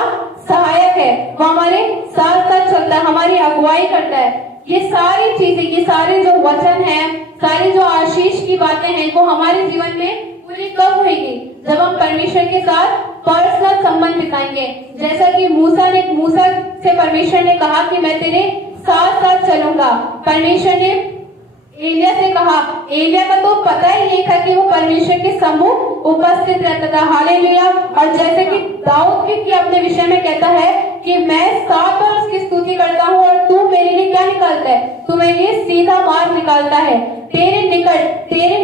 सहायक है, वो हमारे साथ साथ चलता है, हमारी अगुवाई करता है। ये सारी चीजें, ये सारे जो वचन है, सारी जो आशीष की बातें हैं, वो हमारे जीवन में पूरी कब होगी? जब हम परमेश्वर के साथ पर्सनल संबंध बिताएंगे। जैसा कि मूसा से परमेश्वर ने कहा कि मैं तेरे साथ साथ चलूंगा। परमेश्वर ने एलिया से कहा, एलिया का तो पता ही नहीं था कि वो परमेश्वर के सम्मुख उपस्थित रहता था। हालेलुया। और जैसे कि दाऊद भी अपने विषय में कहता है कि मैं 7 बार उसकी स्तुति करता हूँ और तू मेरे लिए क्या निकालता है? तू मेरे लिए सीधा मार्ग निकालता है। तेरे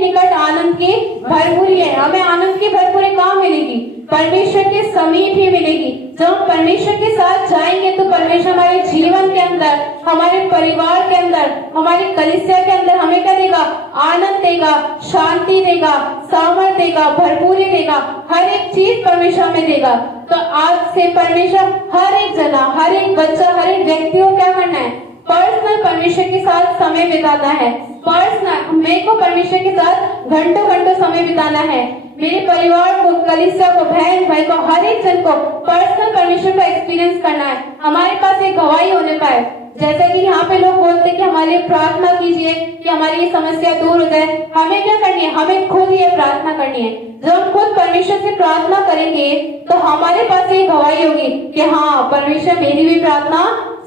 निकट आनंद की भरपूरी है। हमें आनंद की भरपूरी कहाँ मिलेगी? परमेश्वर के समीप ही मिलेगी। जब हम परमेश्वर के साथ जाएंगे तो परमेश्वर हमारे जीवन के अंदर, हमारे परिवार के अंदर, हमारी कलीसिया के अंदर हमें क्या देगा? आनंद देगा, शांति देगा, सामर्थ देगा, भरपूरी देगा, हर एक चीज परमेश्वर हमें देगा। तो आज से परमेश्वर हर एक जना, हर एक बच्चा, हर एक व्यक्ति को क्या करना है? पर्सनल परमेश्वर के साथ समय बिताना है। पर्सनल मेरे को परमेश्वर के साथ घंटों समय बिताना है। मेरे परिवार को, कलीसिया को, बहन भाई को, हर एक जन को पर्सनल परमेश्वर का एक्सपीरियंस करना है। हमारे पास एक गवाही होने पाए। जैसा कि यहाँ पे लोग बोलते हैं कि हमारे लिए प्रार्थना कीजिए कि हमारी ये समस्या दूर हो जाए। हमें क्या करनी है? हमें खुद ये प्रार्थना करनी है। जब हम खुद परमेश्वर से प्रार्थना करेंगे तो हमारे पास ये गवाही होगी कि हाँ, परमेश्वर मेरी भी प्रार्थना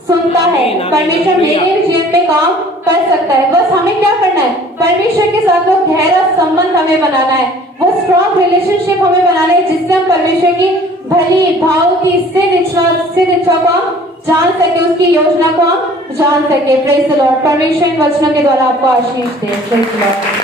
सुनता है, परमेश्वर मेरे भी जीवन में काम कर सकता है। बस हमें क्या करना है? परमेश्वर के साथ वो गहरा संबंध हमें बनाना है, वो स्ट्रॉन्ग रिलेशनशिप हमें बनाना है, जिससे हम परमेश्वर की भली भाव की स्थिर इच्छा को हम जान सके, उसकी योजना को हम जान सके। Praise the Lord. परमेश्वर इन वचनों के द्वारा आपको आशीष दे। Praise the Lord.